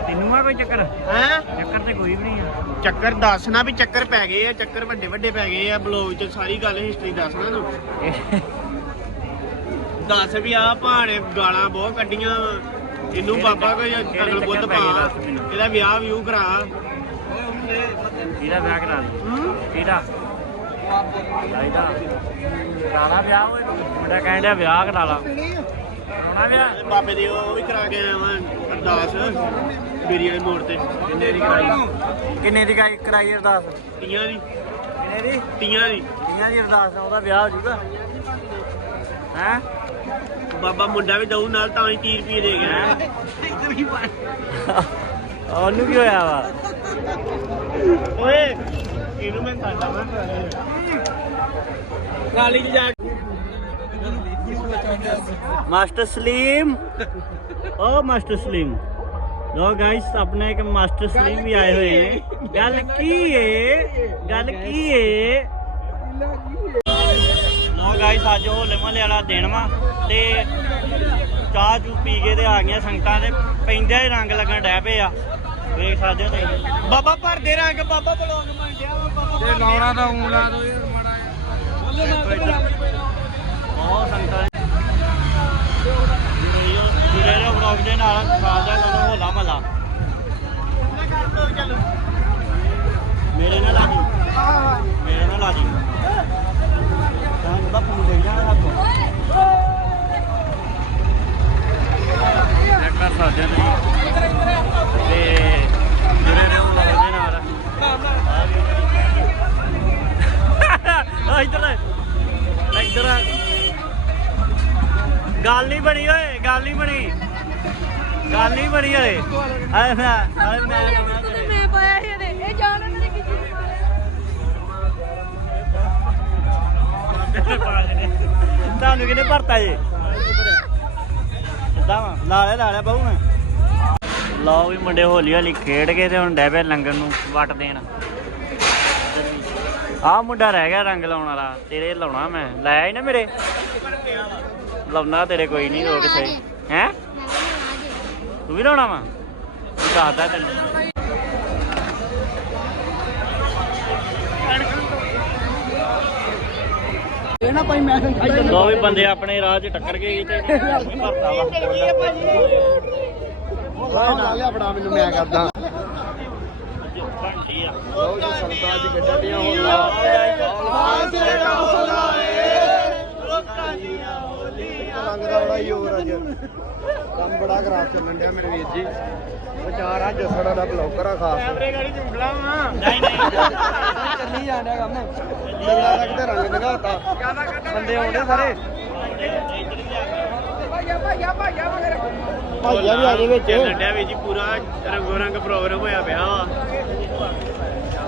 S3: ਤੈਨੂੰ ਆ ਕੋਈ ਚੱਕਰ?
S1: ਹੈ?
S3: ਚੱਕਰ ਤੇ ਕੋਈ ਵੀ ਨਹੀਂ ਆ।
S1: ਚੱਕਰ ਦੱਸਣਾ ਵੀ ਚੱਕਰ ਪੈ ਗਏ ਆ ਚੱਕਰ ਵੱਡੇ ਵੱਡੇ ਪੈ ਗਏ ਆ ਬਲੌਗ 'ਚ ਸਾਰੀ ਗੱਲ ਹਿਸਟਰੀ ਦੱਸਣਾ ਤੂੰ। ਦੱਸ ਵੀ ਆ ਭਾਣੇ ਗਾਲਾਂ ਬਹੁਤ ਕੱਢੀਆਂ ਵਾਂ। ਇਹਨੂੰ ਬਾਬਾ ਕੋਈ ਅਗਲ ਬੁੱਧ ਪਾ। ਇਹਦਾ ਵਿਆਹ ਵਿਊ ਕਰਾ।
S3: ਕਿਹਦਾ ਵਿਆਹ ਕਰਾ ਕਿਹਦਾ ਚਾਹੀਦਾ ਕਰਾ ਵਿਆਹ ਹੋਏ ਮੁੰਡਾ ਕਹਿੰਦਾ ਵਿਆਹ ਕਰਾ ਲਾ। ਕਰਾਉਣਾ ਵਿਆਹ?
S1: ਬਾਬੇ ਦੇ ਉਹ ਵੀ ਕਰਾ ਕੇ ਆਇਆ ਵਾਂ ਅਰਦਾਸ। ਬੇਰੀ ਵਾਲੇ ਮੋੜ ਤੇ।
S3: ਕਿੰਨੇ ਦੀ ਕਰਾਈ? ਕਿੰਨੇ ਦੀ ਕਰਾਈ? ਕਰਾਈ ਅਰਦਾਸ?
S1: ਤੀਆਂ ਦੀ।
S3: ਕਿੰਨੇ ਦੀ?
S1: ਤੀਆਂ ਦੀ।
S3: ਤੀਆਂ ਦੀ ਅਰਦਾਸ ਨਾਲ ਉਹਦਾ ਵਿਆਹ ਹੋ ਜਾਊਗਾ। ਹੈ?
S1: ਬਾਬਾ ਮੁੰਡਾ ਵੀ ਦਊ ਨਾਲ ਤਾਂ ਹੀ 30 ਰੁਪਏ ਦੇ ਗਿਆ।
S3: ਉਹਨੂੰ ਕੀ ਹੋਇਆ ਵਾ?
S1: ਓਏ ਇਹਨੂੰ ਮੈਂ ਖਾਂਦਾ ਮੈਂ ਟਰਾਲੀ 'ਚ ਜਾ
S3: ਮਾਸਟਰ ਸਲੀਮ। ਓ ਮਾਸਟਰ ਸਲੀਮ। ਲੋ ਗਾਇਸ ਆਪਣੇ ਇੱਕ ਮਾਸਟਰ ਸਲੀਮ ਵੀ ਆਏ ਹੋਏ ਨੇ। ਗੱਲ ਕੀ ਏ? ਗੱਲ ਕੀ ਏ? ਲੋ ਗਾਇਸ ਅੱਜ ਉਹ ਲਿਮਲੇ ਵਾਲਾ ਦਿਨ ਵਾ ਤੇ ਚਾਹ ਚੂ ਪੀ ਕੇ ਤੇ ਆ ਗਈਆਂ ਸੰਗਤਾਂ ਤੇ। ਪੈਂਦਿਆਂ ਹੀ ਰੰਗ ਲੱਗਣ ਡੈ ਪਏ ਆ। ਵੇਖ ਸਕਦੇ ਹੋ ਤੁਸੀਂ।
S1: ਬਾਬਾ ਭਰਦੇ ਰੰਗ, ਬਾਬਾ ਬਲੌਗ
S2: ਤੇ ਲਾਉਣਾ ਤਾਂ ਊਂ ਲਾ ਦੋ
S3: ਬਹੁਤ ਸੰਗਤਾਂ ਨੇ। ਜੁੜੇ ਰਹੋ ਦੇ ਨਾਲ ਖਾਦਾ ਤੁਹਾਨੂੰ ਹੋਲਾ ਮਹੱਲਾ। ਮੇਰੇ ਨਾਲ ਲਾਜੀ ਮੇਰੇ ਨਾਲ ਲਾਜੀ ਤਾਂ ਉਹਦਾ ਫੋਨ ਦੇ ਜਾਣਾ ਹੱਥੋਂ ਚੈੱਕ ਕਰ ਸਕਦੇ ਹੋ ਤੇ ਜੁੜੇ ਰਹੋ ਵਲੌਗ ਦੇ ਨਾਲ। ਇੱਧਰ ਆ। ਇੱਧਰ ਆ। ਗੱਲ ਨਹੀਂ ਬਣੀ ਓਏ ਗੱਲ ਨਹੀਂ ਬਣੀ। ਗੱਲ ਨਹੀਂ ਬਣੀ ਓਏ। ਆਏ ਮੈਂ ਆਏ ਮੈਂ ਲਾਉਣਾ ਤੇਰੇ।
S4: ਮੈਂ ਪਾਇਆ ਸੀ ਇਹਦੇ। ਇਹ ਜਾਣ ਉਹਨਾਂ ਨੇ ਕੀਤੀ
S3: ਤੁਹਾਨੂੰ ਕਿਹਨੇ ਭਰਤਾ ਜੇ? ਕਿੱਦਾਂ ਵਾ? ਨਾਲੇ ਨਾਲੇ ਬਹੁ ਮੈਂ। ਲਓ ਵੀ ਮੁੰਡੇ ਹੌਲੀ ਹੌਲੀ ਖੇਡ ਕੇ ਤੇ ਹੁਣ ਡੈ ਪਏ ਲੰਗਰ ਨੂੰ ਵਟ ਦੇਣ। ਆਹ ਮੁੰਡਾ ਰਹਿ ਗਿਆ ਰੰਗ ਲਾਉਣ ਵਾਲਾ ਤੇਰੇ ਲਾਉਣਾ ਮੈਂ। ਲਾਇਆ ਹੀ ਨਾ ਮੇਰੇ? ਲਾਉਣਾ ਤੇਰੇ ਕੋਈ ਨਹੀਂ ਰੋਕ ਸਹੀ ਹੈ? ਤੂੰ ਵੀ ਲਾਉਣਾ ਵਾ? ਦੱਸਦਾ ਤੈਨੂੰ।
S2: ਇਹ ਨਾ ਭਾਈ ਮੈਂ
S3: ਦੋ ਵੀ ਬੰਦੇ ਆਪਣੇ ਰਾਹ 'ਚ ਟੱਕਰ ਗਏ ਤੇ ਭਰਤਾ ਵਾ
S2: ਲਾ ਲਿਆ ਫੜਾ ਮੈਨੂੰ ਮੈਂ ਕਰਦਾ। ਲਓ ਜੀ ਸੰਗਤਾਂ ਦੀ ਗੱਡੀਆਂ ਹੋਲਾ ਰੰਗ ਦਾ ਬੜਾ ਹੀ ਹੋਰ ਅੱਜ। ਕੰਮ ਬੜਾ ਖਰਾਬ ਚੱਲਣ ਡਿਆ ਮੇਰੇ ਵੀਰ ਜੀ। ਵਿਚਾਰ ਆ ਜਸੜਾ ਦਾ ਬਲੌਕਰ ਆ ਖਾਸ।
S1: ਕੈਮਰੇ ਗਾੜੀ ਝੁੰਗਲਾ ਵਾ।
S3: ਨਹੀਂ ਨਹੀਂ।
S2: ਚੱਲੀ ਜਾਂਦਿਆ ਕੰਮ। ਤੱਕ ਤੇ ਰੰਗ ਦਿਖਾਤਾ। ਬੰਦੇ ਆਉਂਦੇ ਸਾਰੇ। ਭਾਈਆ ਵੀ ਆ ਗਏ ਵਿੱਚ।
S1: ਲੱਡਿਆ ਵੀ ਜੀ ਪੂਰਾ ਰੰਗੋ ਰੰਗ ਪ੍ਰੋਗਰਾਮ ਹੋਇਆ ਪਿਆ ਵਾ।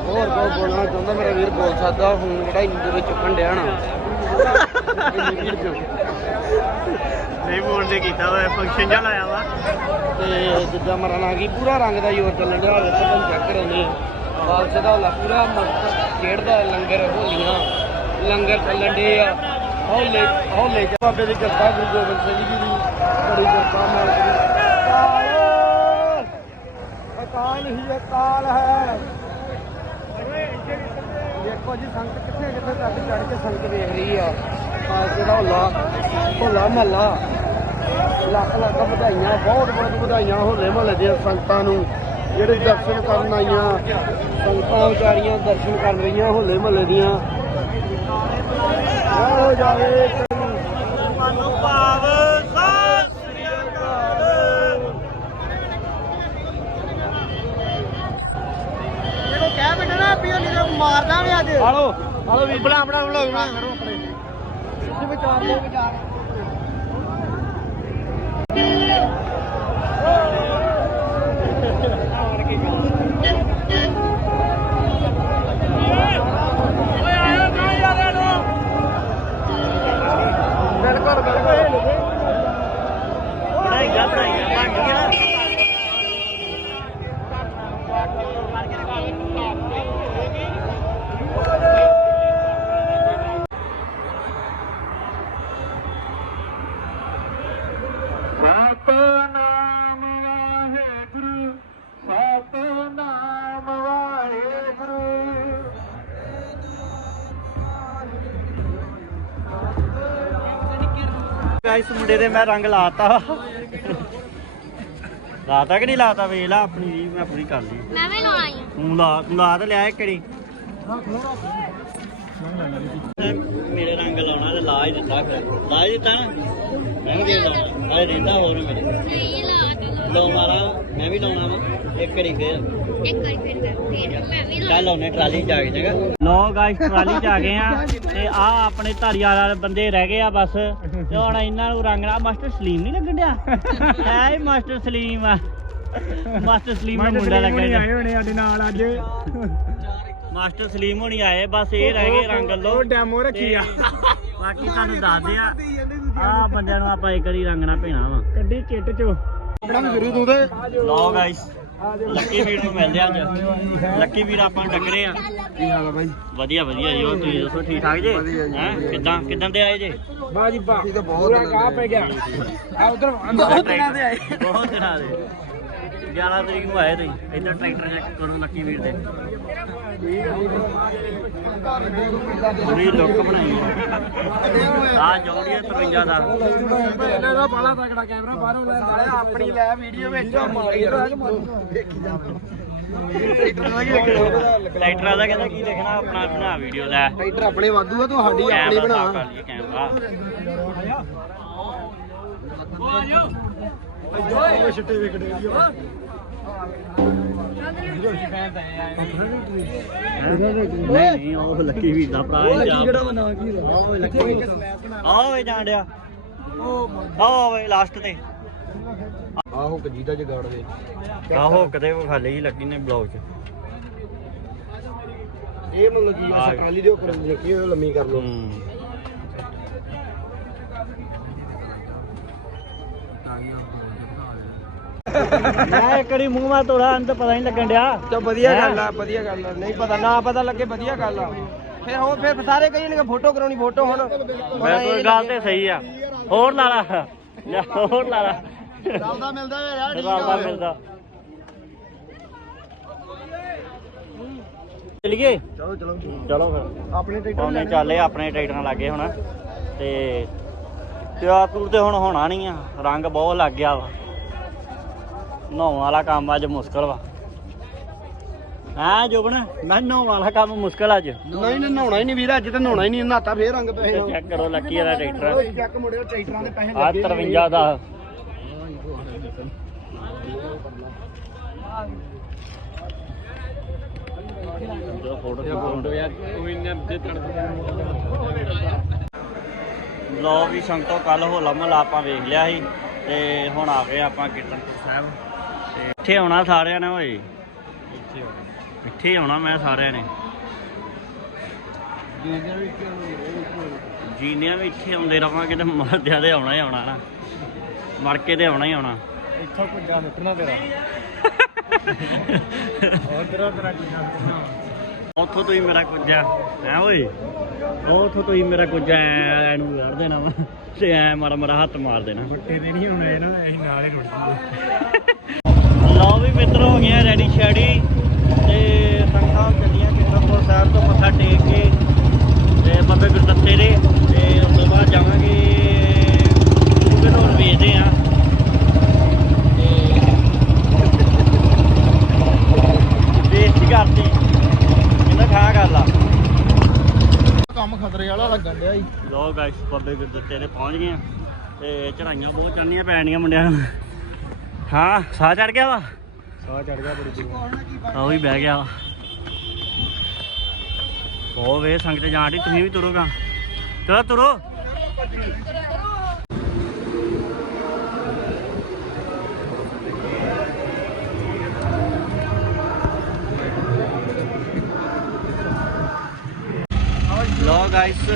S2: ਹੋਰ ਕੋਈ ਬੋਲਣਾ? ਚਾਹੁੰਦਾ ਮੇਰਾ ਵੀਰ ਬੋਲ ਸਕਦਾ ਹੁਣ ਜਿਹੜਾ ਇੰਨੀ ਦੂਰੋਂ ਚੁੱਕਣ ਡਿਆ ਨਾ। ਇੰਨੀ ਭੀੜ ਚੋਂ
S1: ਨਹੀਂ ਫੋਨ ਤੇ ਕੀਤਾ ਵਾ ਫੰਕਸ਼ਨ ਜਿਹਾ ਲਾਇਆ ਵਾ।
S2: ਤੇ ਜਿੱਦਾਂ ਮਰਨ ਆ ਗਈ ਪੂਰਾ ਰੰਗ ਦਾ ਜ਼ੋਰ ਚੱਲਣ ਡਿਆ ਹੋਵੇ ਤਾਂ ਚੈੱਕ ਦਾ ਹੋਲਾ ਪੂਰਾ ਖੇਡਦਾ ਲੰਗਰ ਹੋਲੀਆਂ। ਲੰਗਰ ਚੱਲਣ ਡੇ ਆ। ਹੌਲੇ ਹੌਲੇ ਬਾਬੇ ਦੀ ਕਿਰਪਾ ਗੁਰੂ ਗੋਬਿੰਦ ਸਿੰਘ ਜੀ ਦੀ। ਬੜੀ ਕਿਰਪਾ ਮਾਲਕ ਦੀ। ਅਕਾਲ ਹੀ ਅਕਾਲ ਹੈ। ਦੇਖੋ ਜੀ, ਸੰਗਤ ਕਿੱਥੇ ਕਿੱਥੇ ਤੱਕ ਚੜ ਕੇ ਸੰਗਤ ਵੇਖ ਰਹੀ ਆ। ਬਾਲਸੇ ਦਾ ਹੋਲਾ ਹੋਲਾ ਮਹੱਲਾ, ਲੱਖ ਲੱਖ ਵਧਾਈਆਂ, ਬਹੁਤ ਬਹੁਤ ਵਧਾਈਆਂ ਹੋਲੇ ਮਹੱਲੇ ਦੀਆਂ ਸੰਗਤਾਂ ਨੂੰ, ਜਿਹੜੇ ਦਰਸ਼ਨ ਕਰਨ ਆਈਆਂ। ਸੰਗਤਾਂ ਵਿਚਾਰੀਆਂ ਦਰਸ਼ਨ ਕਰ ਰਹੀਆਂ ਹੋਲੇ ਮਹੱਲੇ ਦੀਆਂ। ਹੋ ਜਾਵੇ
S3: ਭਾਵ ਸਤਿ ਸ੍ਰੀ ਅਕਾਲ
S2: ਇਹਨੂੰ ਕਹਿ ਬੈਠਾ ਨਾ ਵੀ ਮਾਰਦਾ ਵੀ ਅੱਜ। ਹਾਲੋ ਹਾਲੋ ਵੀ ਬਣਾ ਬਣਾ ਬਣਾ ਬਣਾ ਕਰੋ ਆਪਣੇ। ਤੁਸੀਂ ਵਿਚਾਰ ਲਓ ਵਿਚਾਰ ਬਿਲਕੁਲ ਬਿਲਕੁਲ
S3: ਗਾਇਸ ਮੁੰਡੇ ਦੇ ਮੈਂ ਰੰਗ ਲਾਤਾ। ਲਾਤਾ ਕਿ ਨਹੀਂ ਲਾਤਾ? ਵੇਖ ਲਾ ਆਪਣੀ ਰੀਲ ਮੈਂ ਪੂਰੀ ਕਰ ਲਈ।
S4: ਮੈਂ ਵੀ ਲਾਉਣਾ ਹੀ।
S3: ਤੂੰ ਲਾ ਤੂੰ ਲਾ ਤੇ ਲਿਆ ਇੱਕ ਕਿਹੜੀ ਮੇਰੇ ਰੰਗ ਲਾਉਣਾ ਤੇ ਲਾ ਹੀ ਦਿੱਤਾ ਫਿਰ। ਲਾ ਹੀ ਦਿੱਤਾ ਨਾ? ਮੈਂ ਵੀ ਦੇ ਲਾਉਣਾ ਆਏ ਰਹਿੰਦਾ ਹੋਰ ਮੇਰੇ।
S4: ਨਹੀਂ ਲਾ
S3: ਲੋ। ਮਾਰਾ ਮੈਂ ਵੀ ਲਾਉਣਾ ਵਾ ਇੱਕ ਘੜੀ ਫੇਰ।
S4: ਇੱਕ ਵਾਰੀ ਫਿਰ ਕਰ ਫਿਰ ਮੈਂ ਵੀ
S3: ਚੱਲ ਆਉਨੇ ਟਰਾਲੀ ਚ ਆ ਗਏ ਜਗਾ ਲੋ ਗਾਇਸ ਟਰਾਲੀ ਚ ਆ ਗਏ ਆ ਤੇ ਆ ਆਪਣੇ ਧਾਰੀਵਾਲ ਵਾਲੇ ਬੰਦੇ ਰਹਿ ਗਏ ਆ ਬਸ। ਤੇ ਹੁਣ ਇਹਨਾਂ ਨੂੰ ਰੰਗ ਨਾਲ ਮਾਸਟਰ ਸਲੀਮ ਨਹੀਂ ਲੱਗਣ ਡਿਆ? ਹੈ ਹੀ ਮਾਸਟਰ ਸਲੀਮ ਆ। ਮਾਸਟਰ ਸਲੀਮ ਦਾ ਮੁੰਡਾ ਲੱਗਣ ਡਿਆ
S2: ਹੋਣੇ ਸਾਡੇ ਨਾਲ ਅੱਜ।
S3: ਮਾਸਟਰ ਸਲੀਮ ਹੋਣੀ ਆਏ ਬਸ ਇਹ ਰਹਿ ਗਏ ਰੰਗ ਲੋ
S2: ਡੈਮੋ ਰੱਖੀ ਆ।
S3: ਬਾਕੀ ਤੁਹਾਨੂੰ ਦੱਸਦੇ ਆ ਆ ਬੰਦਿਆਂ ਨੂੰ ਆਪਾਂ ਇੱਕ ਵਾਰੀ ਰੰਗਣਾ ਪੈਣਾ ਵਾ।
S2: ਕੱਢੀ ਕਿੱਟ ਚੋ। ਆਪਣਾ ਵੀ ਤੂੰ ਤੇ
S3: ਲੋ ਗਾਇਸ ਲੱਕੀ ਵੀਰ ਨੂੰ ਮਿਲਦੇ ਆ ਅੱਜ। ਲੱਕੀ ਵੀਰ ਆਪਾਂ ਟੱਕਰੇ ਆ।
S2: ਕੀ ਹਾਲ ਆ ਬਾਈ?
S3: ਵਧੀਆ ਵਧੀਆ ਜੀ। ਉਹ ਤੁਸੀਂ ਦੱਸੋ ਠੀਕ ਠਾਕ ਜੇ?
S2: ਜੀ,
S3: ਹੈ। ਕਿੱਦਾਂ ਕਿੱਦਾਂ ਦੇ ਆਏ ਜੇ?
S2: ਬਾ ਤਾਂ ਬਹੁਤ ਪੂਰਾ ਪੈ ਗਿਆ। ਆ ਉਧਰ
S3: ਬਹੁਤ ਦਿਨਾਂ ਦੇ ਆਏ। ਬਹੁਤ ਦਿਨਾਂ ਦੇ। 11 ਤਰੀਕ ਨੂੰ ਆਏ ਤੁਸੀਂ। ਇੱਧਰ ਟਰੈਕਟਰ ਚੈੱਕ ਕਰੋ ਲੱਕੀ ਵੀਰ ਦੇ। ਪੂਰੀ ਲੁੱਕ ਬਣਾਈ ਆ ਜੋੜੀਏ 53 ਦਾ
S2: ਇਹਦਾ ਬੜਾ ਤਕੜਾ ਕੈਮਰਾ ਬਾਹਰੋਂ ਲੈ ਆਪਣੀ ਲੈ ਵੀਡੀਓ ਵਿੱਚ ਦੇਖੀ ਜਾ
S3: ਟਰੈਕਟਰ ਦਾ ਕਹਿੰਦਾ ਕੀ ਦੇਖਣਾ ਆਪਣਾ ਬਣਾ ਵੀਡੀਓ ਲੈ।
S2: ਟਰੈਕਟਰ ਆਪਣੇ ਵਾਧੂ ਆ ਤੂੰ ਸਾਡੀ ਆਪਣੀ
S3: ਕੈਮਰਾ
S2: ਬਣਾ।
S3: ਕਰ ਲਈਏ ਕੈਮਰਾ
S2: ਛਿੱਟੇ ਵਿਕੜੇ
S3: ਨਹੀਂ ਨਹੀਂ ਉਹ ਲੱਕੀ ਵੀਰ ਦਾ ਭਰਾ ਹੈ
S2: ਕਿਹੜਾ ਬਣਾ ਕੀ
S3: ਆਹ ਲੱਕੀ ਵੀਰ ਆਹ ਵੇ ਜਾਂਡਿਆ ਆਹ ਵੇ ਲਾਸਟ ਤੇ।
S2: ਆਹੋ ਕਜੀ ਦਾ ਜਗਾੜ ਦੇ।
S3: ਆਹੋ ਕਦੇ ਵਿਖਾ ਲਈ ਲੱਕੀ ਨੇ ਬਲੌਗ 'ਚ।
S2: ਇਹ ਮਤਲਬ ਕੀ
S3: ਆ
S2: ਆ ਟਰਾਲੀ ਦੇ ਉੱਪਰ ਦੇਖੀ ਉਹ ਲੰਮੀ ਕਰ ਲਓ।
S3: ਹੂੰ। ਮੈਂ ਇੱਕ ਵਾਰੀ ਮੂੰਹ ਮਾ ਤੋੜਾ ਅੰਤ ਪਤਾ ਨਹੀਂ ਲੱਗਣ ਡਿਆ।
S2: ਤਾਂ ਵਧੀਆ? ਗੱਲ ਆ ਵਧੀਆ ਗੱਲ ਆ। ਨਹੀਂ ਪਤਾ ਨਾ ਪਤਾ ਲੱਗੇ ਵਧੀਆ ਗੱਲ ਆ। ਫਿਰ ਹੋ ਫਿਰ ਸਾਰੇ ਕਹੀ ਨੇ ਫੋਟੋ ਕਰਾਉਣੀ ਫੋਟੋ ਹੁਣ।
S3: ਮੈਂ ਕੋਈ ਗੱਲ ਤੇ ਸਹੀ ਆ। ਹੋਰ ਲਾ ਲਾ। ਜਾਂ ਹੋਰ ਲਾ ਲਾ।
S2: ਰਲਦਾ ਮਿਲਦਾ ਯਾਰ
S3: ਰਲਦਾ ਮਿਲਦਾ। ਚਲੀਏ?
S2: ਚਲੋ ਚਲੋ।
S3: ਚਲੋ ਫਿਰ।
S2: ਆਪਣੇ ਟਰੈਕਟਰ
S3: ਉਹਨੇ ਚੱਲੇ ਆਪਣੇ ਟਰੈਕਟਰਾਂ ਲੱਗੇ ਹੁਣ। ਤੇ ਤਿਆਰ ਤੂਰ ਤੇ ਹੁਣ ਹੋਣਾ ਨਹੀਂ ਆ। ਰੰਗ ਬਹੁਤ ਲੱਗ ਗਿਆ ਵਾ। ਨਹਾਉਣ ਵਾਲਾ ਕੰਮ ਅੱਜ ਮੁਸ਼ਕਲ ਵਾ। ਹਾਂ ਜੋਬਨ ਮੈਂ ਨਹਾਉਣ ਵਾਲਾ ਕੰਮ ਮੁਸ਼ਕਲ ਅੱਜ।
S2: ਨਹੀਂ ਨਹੀਂ ਨਹਾਉਣਾ ਹੀ ਨਹੀਂ ਵੀਰ ਅੱਜ ਤੇ ਨਹਾਉਣਾ ਹੀ ਨਹੀਂ ਨਹਾਤਾ ਫੇਰ ਰੰਗ ਪੈਸੇ
S3: ਚੈੱਕ ਕਰੋ ਲੱਕੀ ਵਾਲਾ ਟਰੈਕਟਰ
S2: ਚੱਕ ਮੁੜਿਓ ਟਰੈਕਟਰਾਂ ਦੇ ਪੈਸੇ
S3: ਆ 53 ਦਾ ਫੋਟੋ ਫੋਟੋ ਯਾਰ ਲੋ ਵੀ ਸੰਗਤੋ ਕੱਲ ਹੋਲਾ ਮਹੱਲਾ ਆਪਾਂ ਵੇਖ ਲਿਆ ਸੀ ਤੇ ਹੁਣ ਆ ਗਏ ਆਪਾਂ ਕੀਰਤਨਪੁਰ ਸਾਹਿਬ। ਤੇ ਇੱਥੇ ਆਉਣਾ ਸਾਰਿਆਂ ਨੇ ਓਏ। ਇੱਥੇ ਹੀ ਆਉਣਾ ਮੈਂ ਸਾਰਿਆਂ ਨੇ। ਜੀਨੀਆਂ ਵੀ ਇੱਥੇ ਆਉਂਦੇ ਰਵਾਂਗੇ ਤੇ ਮਰਦਿਆਂ ਦੇ ਆਉਣਾ ਹੀ ਆਉਣਾ ਨਾ। ਮੜ ਕੇ ਤੇ ਆਉਣਾ ਹੀ ਆਉਣਾ।
S1: ਇੱਥੋਂ ਕੁੱਜਾ ਸੁੱਟਣਾ ਤੇਰਾ। ਹੋਰ ਤੇਰਾ ਤੇਰਾ ਕੁੱਜਾ ਸੁੱਟਣਾ।
S3: ਉੱਥੋਂ ਤੋਂ ਹੀ ਮੇਰਾ ਕੁੱਜਾ। ਐ ਓਏ? ਉੱਥੋਂ ਤੋਂ ਹੀ ਮੇਰਾ ਕੁੱਜਾ ਐ ਨੂੰ ਵੜ ਦੇਣਾ ਵਾ ਤੇ ਐ ਮਾਰਾ ਮਾਰਾ ਹੱਥ ਮਾਰ ਦੇਣਾ।
S1: ਗੁੱਟੇ ਦੇ ਨਹੀਂ ਹੋਣੇ ਨਾ ਅਸੀਂ ਨਾਲ ਹੀ ਰੁੱਟ
S3: ਲਓ ਵੀ ਮਿੱਤਰ ਹੋ ਗਿਆ ਰੈਡੀ ਸ਼ੈਡੀ ਤੇ ਸੰਗਤਾਂ ਚੱਲੀਆਂ ਕਿਸ਼ਨਪੁਰ ਸਾਹਿਬ ਤੋਂ ਮੱਥਾ ਟੇਕ ਕੇ ਤੇ ਬਾਬੇ ਗੁਰਦੱਤੇ ਦੇ ਤੇ ਉਸ ਤੋਂ ਬਾਅਦ ਜਾਵਾਂਗੇ ਗੁਰੂ ਘਰ ਵੇਚਦੇ ਆ ਤੇ ਬੇਇੱਜ਼ਤੀ ਕਰਤੀ। ਕਹਿੰਦਾ ਖਾ ਕਰ ਲਾ
S1: ਕੰਮ ਖਤਰੇ ਵਾਲਾ ਲੱਗਣ ਡਿਆ ਜੀ।
S3: ਲੋ ਗਾਇਸ ਬਾਬੇ ਗੁਰਦੱਤੇ ਦੇ ਪਹੁੰਚ ਗਏ ਆ ਤੇ ਚੜਾਈਆਂ ਬਹੁਤ ਚੜਨੀਆਂ ਪੈਣੀਆਂ ਮੁੰਡਿਆਂ ਨੂੰ। ਹਾਂ ਸਾਹ ਚੜ ਗਿਆ ਵਾ?
S1: ਸਾਹ ਚੜ ਗਿਆ ਬੜੀ ਦੂਰ।
S3: ਆ ਉਹ ਵੀ ਬਹਿ ਗਿਆ ਵਾ। ਬਹੁਤ ਵੇ ਸੰਗਤ ਜਾਣ ਡਈ ਤੁਸੀਂ ਵੀ ਤੁਰੋਗਾ ਚਲੋ ਤੁਰੋ। ਲੋ ਗਾਇਸ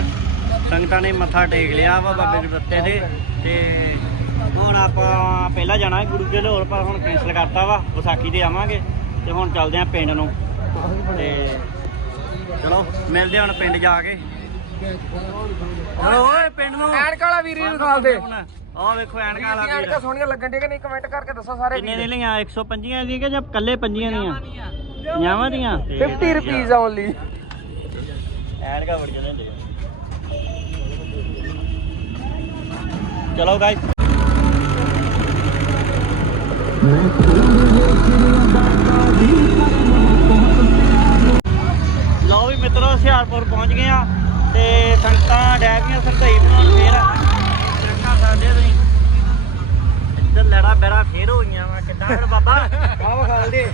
S3: ਸੰਗਤਾਂ ਨੇ ਮੱਥਾ ਟੇਕ ਲਿਆ ਵਾ ਬਾਬੇ ਗੁਰਦੱਤੇ ਦੇ ਤੇ ਹੁਣ ਆਪਾਂ ਪਹਿਲਾਂ ਜਾਣਾ ਹੈ ਗੁਰੂ ਕੇ ਲਾਹੌਰ ਪਰ ਹੁਣ ਕੈਂਸਲ ਕਰਤਾ ਵਾ ਵਿਸਾਖੀ ਤੇ ਆਵਾਂਗੇ ਤੇ ਹੁਣ ਚੱਲਦੇ ਆਂ ਪਿੰਡ ਨੂੰ। ਤੇ ਚਲੋ ਮਿਲਦੇ ਹਾਂ ਹੁਣ ਪਿੰਡ ਜਾ ਕੇ। ਚਲੋ ਓਏ ਪਿੰਡ ਨੂੰ।
S2: ਐਨਕ ਵਾਲਾ ਵੀਰ ਨੂੰ ਖਾਲ ਦੇ।
S3: ਆਹ ਵੇਖੋ ਐਨਕਾਂ ਵਾਲਾ ਵੀਰ
S2: ਐਨਕਾਂ ਸੋਹਣੀਆਂ ਲੱਗਣ ਡੀਆਂ ਕਿ ਨਹੀਂ ਕਮੈਂਟ ਕਰਕੇ ਦੱਸੋ ਸਾਰੇ
S3: ਕਿੰਨੇ ਦੀ ਲਈਆਂ 125 ਦੀਆਂ ਕਿ ਜਾਂ ਕੱਲੇ ਪੰਜੀਆਂ ਦੀਆਂ। ਪੰਜਾਵਾਂ ਦੀਆਂ?
S2: 50 ਰੁਪੀਸ ਓਨਲੀ
S3: ਐਨਕਾਂ ਬੜੀਆਂ ਲੈਂਦੇ ਆ। ਚਲੋ ਗਾਇਸ ਲਓ ਵੀ ਮਿੱਤਰੋ ਹੁਸ਼ਿਆਰਪੁਰ ਪਹੁੰਚ ਗਏ ਆ ਤੇ ਸੰਗਤਾਂ ਡੈਵੀਆਂ ਸਰਦਾਈ ਬਣਾਉਣ ਫੇਰ। ਸੰਗਤਾਂ ਸਾਡੇ ਤੁਸੀਂ ਇੱਧਰ ਲੜਾ ਬੈਰਾ ਫੇਰ ਹੋ ਗਈਆਂ ਵਾ ਕਿੱਦਾਂ ਫਿਰ ਬਾਬਾ?
S2: ਆਹ ਖਾਲ ਦੇ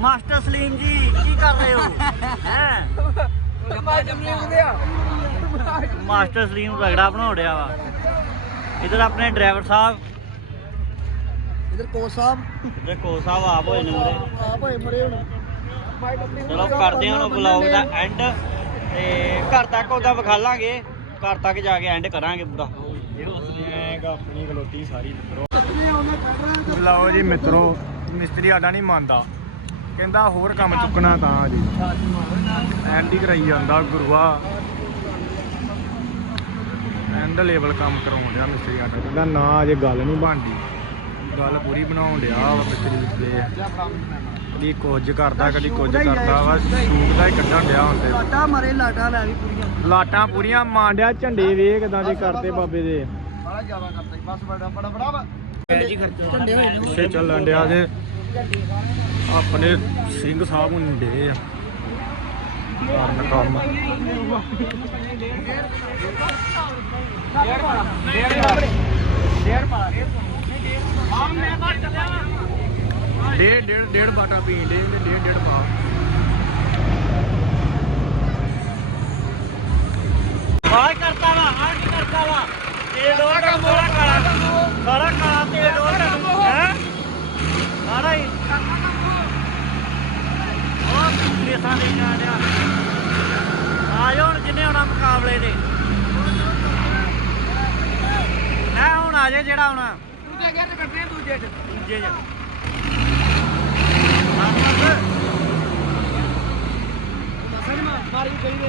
S3: ਮਾਸਟਰ ਸਲੀਮ ਜੀ ਕੀ ਕਰ ਰਹੇ ਹੋ? ਮਾਸਟਰ ਸਲੀਮ ਰਗੜਾ ਬਣਾਉਣ ਡਿਆ ਵਾ। ਇਧਰ ਆਪਣੇ ਡਰਾਈਵਰ ਸਾਹਿਬ
S2: ਇਧਰ ਕੋਚ ਸਾਹਿਬ।
S3: ਇਧਰ ਕੋ ਸਾਹਿਬ ਆਪ ਹੋਏ ਨੇ ਮੁਰੇ
S2: ਆਪ ਹੋਏ ਮਰੇ ਹੁਣ।
S3: ਚਲੋ ਕਰਦੇ ਹਾਂ ਹੁਣ ਵਲੌਗ ਦਾ ਐਂਡ ਤੇ ਘਰ ਤੱਕ ਉਹਦਾ ਵਿਖਾ ਲਾਂਗੇ। ਘਰ ਤੱਕ ਜਾ ਕੇ ਐਂਡ ਕਰਾਂਗੇ ਪੂਰਾ।
S1: ਐਂਗਾ ਆਪਣੀ ਗਲੋਟੀ ਸਾਰੀ ਮਿੱਤਰੋ ਲਓ ਜੀ ਮਿੱਤਰੋ ਮਿਸਤਰੀ ਸਾਡਾ ਨਹੀਂ ਮੰਨਦਾ। ਕਹਿੰਦਾ ਹੋਰ ਕੰਮ ਚੁੱਕਣਾ ਤਾਂ ਜੀ। ਐਂਡ ਹੀ ਕਰਾਈ ਜਾਂਦਾ ਗੁਰੂਆ। ਐਂਡ ਲੈਵਲ ਕੰਮ ਕਰਾਉਣ ਡਿਆ ਮਿਸਤਰੀ ਸਾਡਾ। ਕਹਿੰਦਾ ਨਾ ਅਜੇ ਗੱਲ ਨਹੀਂ ਬਣਦੀ। ਗੱਲ ਪੂਰੀ ਬਣਾਉਣ ਡਿਆ ਵਾ ਮਿਸਤਰੀ ਦੇ ਕਦੀ ਕੁਝ ਕਰਦਾ ਕਦੀ ਕੁਝ ਕਰਦਾ ਵਾ ਸੂਟ ਦਾ ਹੀ ਕੱਢਣ ਡਿਆ ਤੇ।
S2: ਲਾਟਾ ਮਰੇ ਲਾਟਾ ਲੈ ਵੀ ਪੂਰੀਆਂ।
S1: ਲਾਟਾਂ ਪੂਰੀਆਂ ਮਾਂਡਿਆ ਝੰਡੇ ਵੇ ਕਿਦਾਂ ਦੇ ਕਰਦੇ ਬਾਬੇ ਦੇ।
S2: ਬੜਾ ਜ਼ਿਆਦਾ ਕਰਦਾ ਬਸ ਬੜਾ ਬੜਾ ਬੜਾ ਵਾ।
S1: ਝੰਡੇ ਹੋਏ ਨੇ। ਚੱਲਣ ਡਿਆ ਤੇ ਆਪਣੇ ਸਿੰਘ ਸਾਹਿਬ ਹੁੰਦੇ ਆ। ਕਰਨ ਕੰਮ। ਡੇਢ ਡੇਢ ਡੇਢ ਬਾਟਾ ਪੀਣ ਦੇ ਡੇਢ ਡੇਢ ਪਾ।
S3: ਆਹ ਕਰਤਾ ਵਾ ਆਹ ਕੀ ਕਰਤਾ ਵਾ? ਤੇਲ ਡੋਲ ਕੰਮ ਸਾਰਾ ਕਾਲਾ ਸਾਰਾ ਕਾਲਾ ਤੇਲ ਡੋਲ ਹੈ? ਸਾਰਾ ਹੀ। ਉਹ ਰੇਸਾਂ ਦੇ ਜਾਣ ਡਿਆ ਆ। ਜਾਓ ਹੁਣ ਜਿੰਨੇ ਆਉਣਾ ਮੁਕਾਬਲੇ ਦੇ। ਐ ਹੁਣ ਆ ਜੇ ਜਿਹੜਾ ਆਉਣਾ
S2: ਦੂਜੇ ਗੇਟ ਕੱਢਦੇ ਆ ਦੂਜੇ ਚ।
S3: ਦੂਜੇ ਚ। ਹਾਂ ਬਸ
S2: ਮਾਰੀ ਗਈ ਦੇ।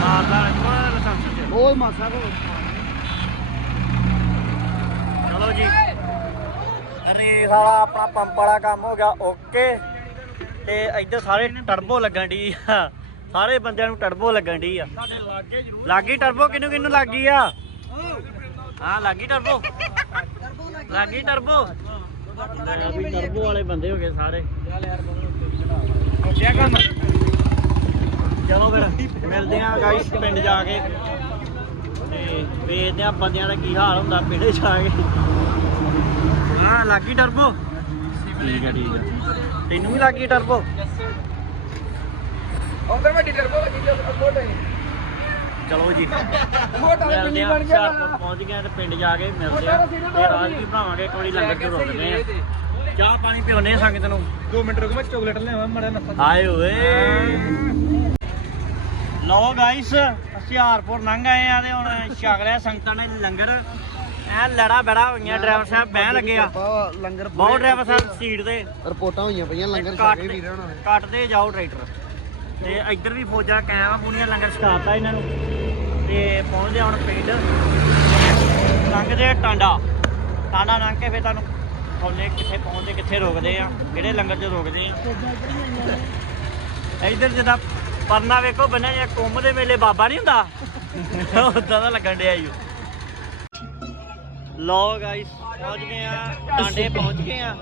S3: ਮਾਰਦਾ ਕੋਲ ਲਾਇਸੈਂਸ ਚ
S2: ਉਹ ਮਾਸਾ ਕੋ
S3: ਚਲੋ ਜੀ। ਅਰੇ ਸਾਲਾ ਆਪਣਾ ਪੰਪ ਵਾਲਾ ਕੰਮ ਹੋ ਗਿਆ ਓਕੇ। ਤੇ ਇੱਧਰ ਸਾਰੇ ਟਰਬੋ ਲੱਗਣ ਦੀ ਆ। ਸਾਰੇ ਬੰਦਿਆਂ ਨੂੰ ਟਰਬੋ ਲੱਗਣ ਦੀ ਆ। ਲੱਗੀ ਟਰਬੋ ਕਿਨੂੰ ਕਿਨੂੰ ਲੱਗੀ ਆ? ਹਾਂ ਲੱਗੀ ਟਰਬੋ? ਲੱਗੀ ਟਰਬੋ? ਟਰਬੋ ਵਾਲੇ ਬੰਦੇ ਹੋ ਗਏ ਸਾਰੇ। ਚਲੋ ਫਿਰ ਮਿਲਦੇ ਆ ਗਾਈਸ ਪਿੰਡ ਜਾ ਕੇ। ਤੇ ਵੇਖਦੇ ਆ ਬੰਦਿਆਂ ਦਾ ਕੀ ਹਾਲ ਹੁੰਦਾ ਪਿੰਡ ਜਾ ਕੇ। ਹਾਂ ਲੱਗੀ ਟਰਬੋ? ਠੀਕ ਹੈ ਠੀਕ ਹੈ। ਤੈਨੂੰ ਵੀ ਲੱਗੀ ਟਰਬੋ?
S2: ਉਧਰ ਵੱਡੀ ਟਰਬੋ ਲੱਗੀ ਜੋ ਮੋਟੇ
S3: ਚਲੋ ਜੀ।
S2: ਮੋਟਾ
S3: ਮਿਲਦੇ
S2: ਬਿੱਲੀ
S3: ਆ
S2: ਬਣ ਗਿਆ
S3: ਹੁਸ਼ਿਆਰਪੁਰ ਪਹੁੰਚ ਗਏ ਆ ਤੇ ਪਿੰਡ ਜਾ ਕੇ ਮਿਲਦੇ ਆ ਤੇ ਰਾਜ ਵੀ ਬਣਾਵਾਂਗੇ ਇੱਕ ਵਾਰੀ ਲੰਗਰ ਚ ਰੋਕਦੇ ਆ ਚਾਹ ਪਾਣੀ ਪਿਉਨੇ ਆ ਸੰਗਤ ਨੂੰ।
S1: 2 ਮਿੰਟ ਰੁਕ ਮੈਂ ਚਾਕਲੇਟ ਲਿਆਵਾਂ ਮੜਾ ਨੱਥਾ।
S3: ਆਏ ਓਏ। ਲਓ ਗਾਇਸ ਹੁਸ਼ਿਆਰਪੁਰ ਲੰਘ ਆਏ ਆ ਤੇ ਹੁਣ ਛਕ ਲਿਆ ਸੰਗਤਾਂ ਨੇ ਲੰਗਰ। ਐ ਲੜਾ ਬੜਾ ਹੋਈਆਂ ਡਰਾਈਵਰ ਸਾਹਿਬ ਬਹਿ ਲੱਗੇ ਆ।
S2: ਲੰਗਰ
S3: ਬਹੁਤ ਡਰਾਈਵਰ ਸਾਹਿਬ ਸੀਟ ਤੇ।
S2: ਰਿਪੋਰਟਾਂ ਹੋਈਆਂ ਪਈਆਂ ਲੰਗਰ
S3: ਕੱਟ
S2: ਛਕੇ ਵੀਰਾਂ ਨਾਲ
S3: ਕੱਟਦੇ ਜਾਓ ਟਰੈਕਟਰ। ਤੇ ਇੱਧਰ ਵੀ ਫੌਜਾਂ ਕਾਇਮ ਪੂਰੀਆਂ ਲੰਗਰ ਛਕਾਤਾ ਇਹਨਾਂ ਨੂੰ। ਤੇ ਪਹੁੰਚਦੇ ਹੁਣ ਪਿੰਡ। ਲੰਘਦੇ ਟਾਂਡਾ। ਟਾਂਡਾ ਲੰਘ ਕੇ ਫਿਰ ਤੁਹਾਨੂੰ ਉਹਨੇ ਕਿੱਥੇ ਪਹੁੰਚਦੇ, ਕਿੱਥੇ ਰੁਕਦੇ ਆ, ਕਿਹੜੇ ਲੰਗਰ 'ਚ ਰੋਕਦੇ ਆ। ਇੱਧਰ ਜਿੱਦਾਂ ਪਰਨਾ ਵੇਖੋ, ਬੰਨਿਆ ਜਿਹਾ ਕੁੰਭ ਦੇ ਵੇਲੇ ਬਾਬਾ ਨਹੀਂ ਹੁੰਦਾ? ਉਦਾਂ ਦਾ ਲੱਗਣ ਡਿਆ ਈ ਓ। ਗਾਇਸ ਪਹੁੰਚ ਗਏ ਆ, ਟਾਂਡੇ ਪਹੁੰਚ ਗਏ ਆ।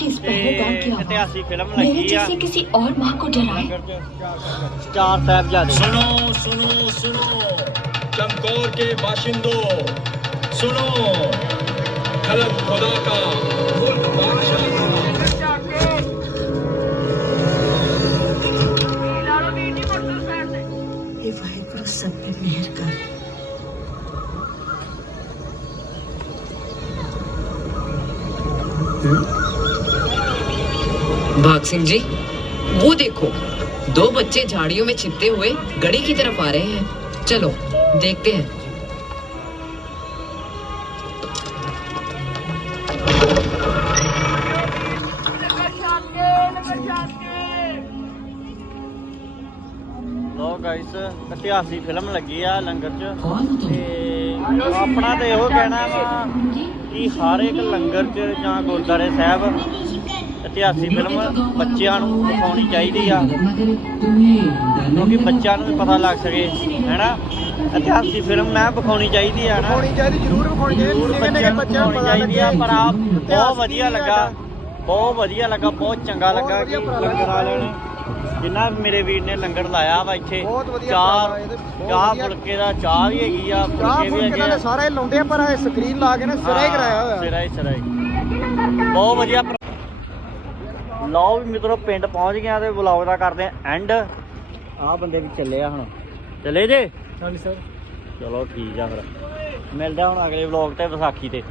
S5: कि
S3: इस
S5: पहरेदार की आवाज़। जैसे किसी और माँ को डराए।
S3: चार साहबजादे।
S6: सुनो सुनो सुनो। चमकौर के बाशिंदो सुनो। खलम खुदा का मुल्क बादशाह।
S7: भाग सिंह जी वो देखो दो बच्चे झाड़ियों में छिपते हुए गड़ी की तरफ आ रहे हैं चलो देखते हैं
S3: ਲੋ ਗਾਇਸ ਇਤਿਹਾਸਿਕ ਫਿਲਮ ਲੱਗੀ ਆ ਲੰਗਰ 'ਚ
S7: कौन हो तुम
S3: ਤੇ ਆਪਣਾ ਤੇ ਇਹੋ ਕਹਿਣਾ ਵਾ ਕਿ ਹਰ ਇੱਕ ਲੰਗਰ 'ਚ ਜਾਂ ਗੁਰਦਾਰੇ ਸਾਹਿਬ ਇਤਿਹਾਸਿਕ ਫਿਲਮ ਬੱਚਿਆਂ ਨੂੰ ਦਿਖਾਉਣੀ ਚਾਹੀਦੀ ਆ ਕਿਉਂਕਿ ਬੱਚਿਆਂ ਨੂੰ ਵੀ ਪਤਾ ਲੱਗ ਸਕੇ ਹੈਨਾ ਇਤਿਹਾਸਿਕ ਫਿਲਮ ਮੈਂ ਵਿਖਾਉਣੀ ਚਾਹੀਦੀ ਆ ਨਾ
S1: ਹੋਣੀ ਚਾਹੀਦੀ ਜ਼ਰੂਰ ਵਿਖਾਉਣੀ ਚਾਹੀਦੀ
S3: ਜ਼ਰੂਰ
S1: ਨਿੱਕੇ ਨਿੱਕੇ ਬੱਚਿਆਂ ਨੂੰ ਪਤਾ
S3: ਚਾਹੀਦੀ ਆ
S1: ਲੱਗੇ
S3: ਪਰ ਆਪ ਬਹੁਤ
S1: ਇਤਿਹਾਸ
S3: ਵਧੀਆ ਲੱਗਾ। ਬਹੁਤ ਵਧੀਆ ਲੱਗਾ ਬਹੁਤ ਚੰਗਾ ਲੱਗਾ ਕਿ ਲੰਗਰ। ਨੇ ਜਿੰਨਾ ਮੇਰੇ ਵੀਰ ਨੇ ਲੰਗਰ ਲਾਇਆ ਵਾ ਇੱਥੇ ਚਾਹ ਚਾਹ। ਫੁਲਕੇ ਦਾ ਚਾਹ ਵੀ ਹੈਗੀ ਆ ਫੁਲਕੇ ਵੀ ਹੈਗੇ ਆ
S1: ਸਾਰੇ ਲਾਉਂਦੇ ਆ ਪਰ ਸਕਰੀਨ ਲਾ ਕੇ ਨਾ ਸਿਰਾ ਹੀ ਕਰਾਇਆ ਹੋਇਆ
S3: ਸਿਰਾ ਹੀ ਸਿਰਾ ਹੀ ਬਹੁਤ ਵਧੀਆ ਲਓ ਵੀ ਮਿੱਤਰੋ ਪਿੰਡ ਪਹੁੰਚ ਗਿਆ ਤੇ ਵਲੌਗ ਦਾ ਕਰਦੇ ਆ ਐਂਡ ਆਹ ਬੰਦੇ ਵੀ ਚੱਲੇ ਆ ਹੁਣ। ਚੱਲੇ ਜੇ?
S1: ਹਾਂਜੀ ਸਰ।
S3: ਚਲੋ ਠੀਕ ਆ ਫਿਰ। ਮਿਲਦੇ ਆ ਹੁਣ ਅਗਲੇ ਵਲੌਗ ਤੇ ਵਿਸਾਖੀ ਤੇ।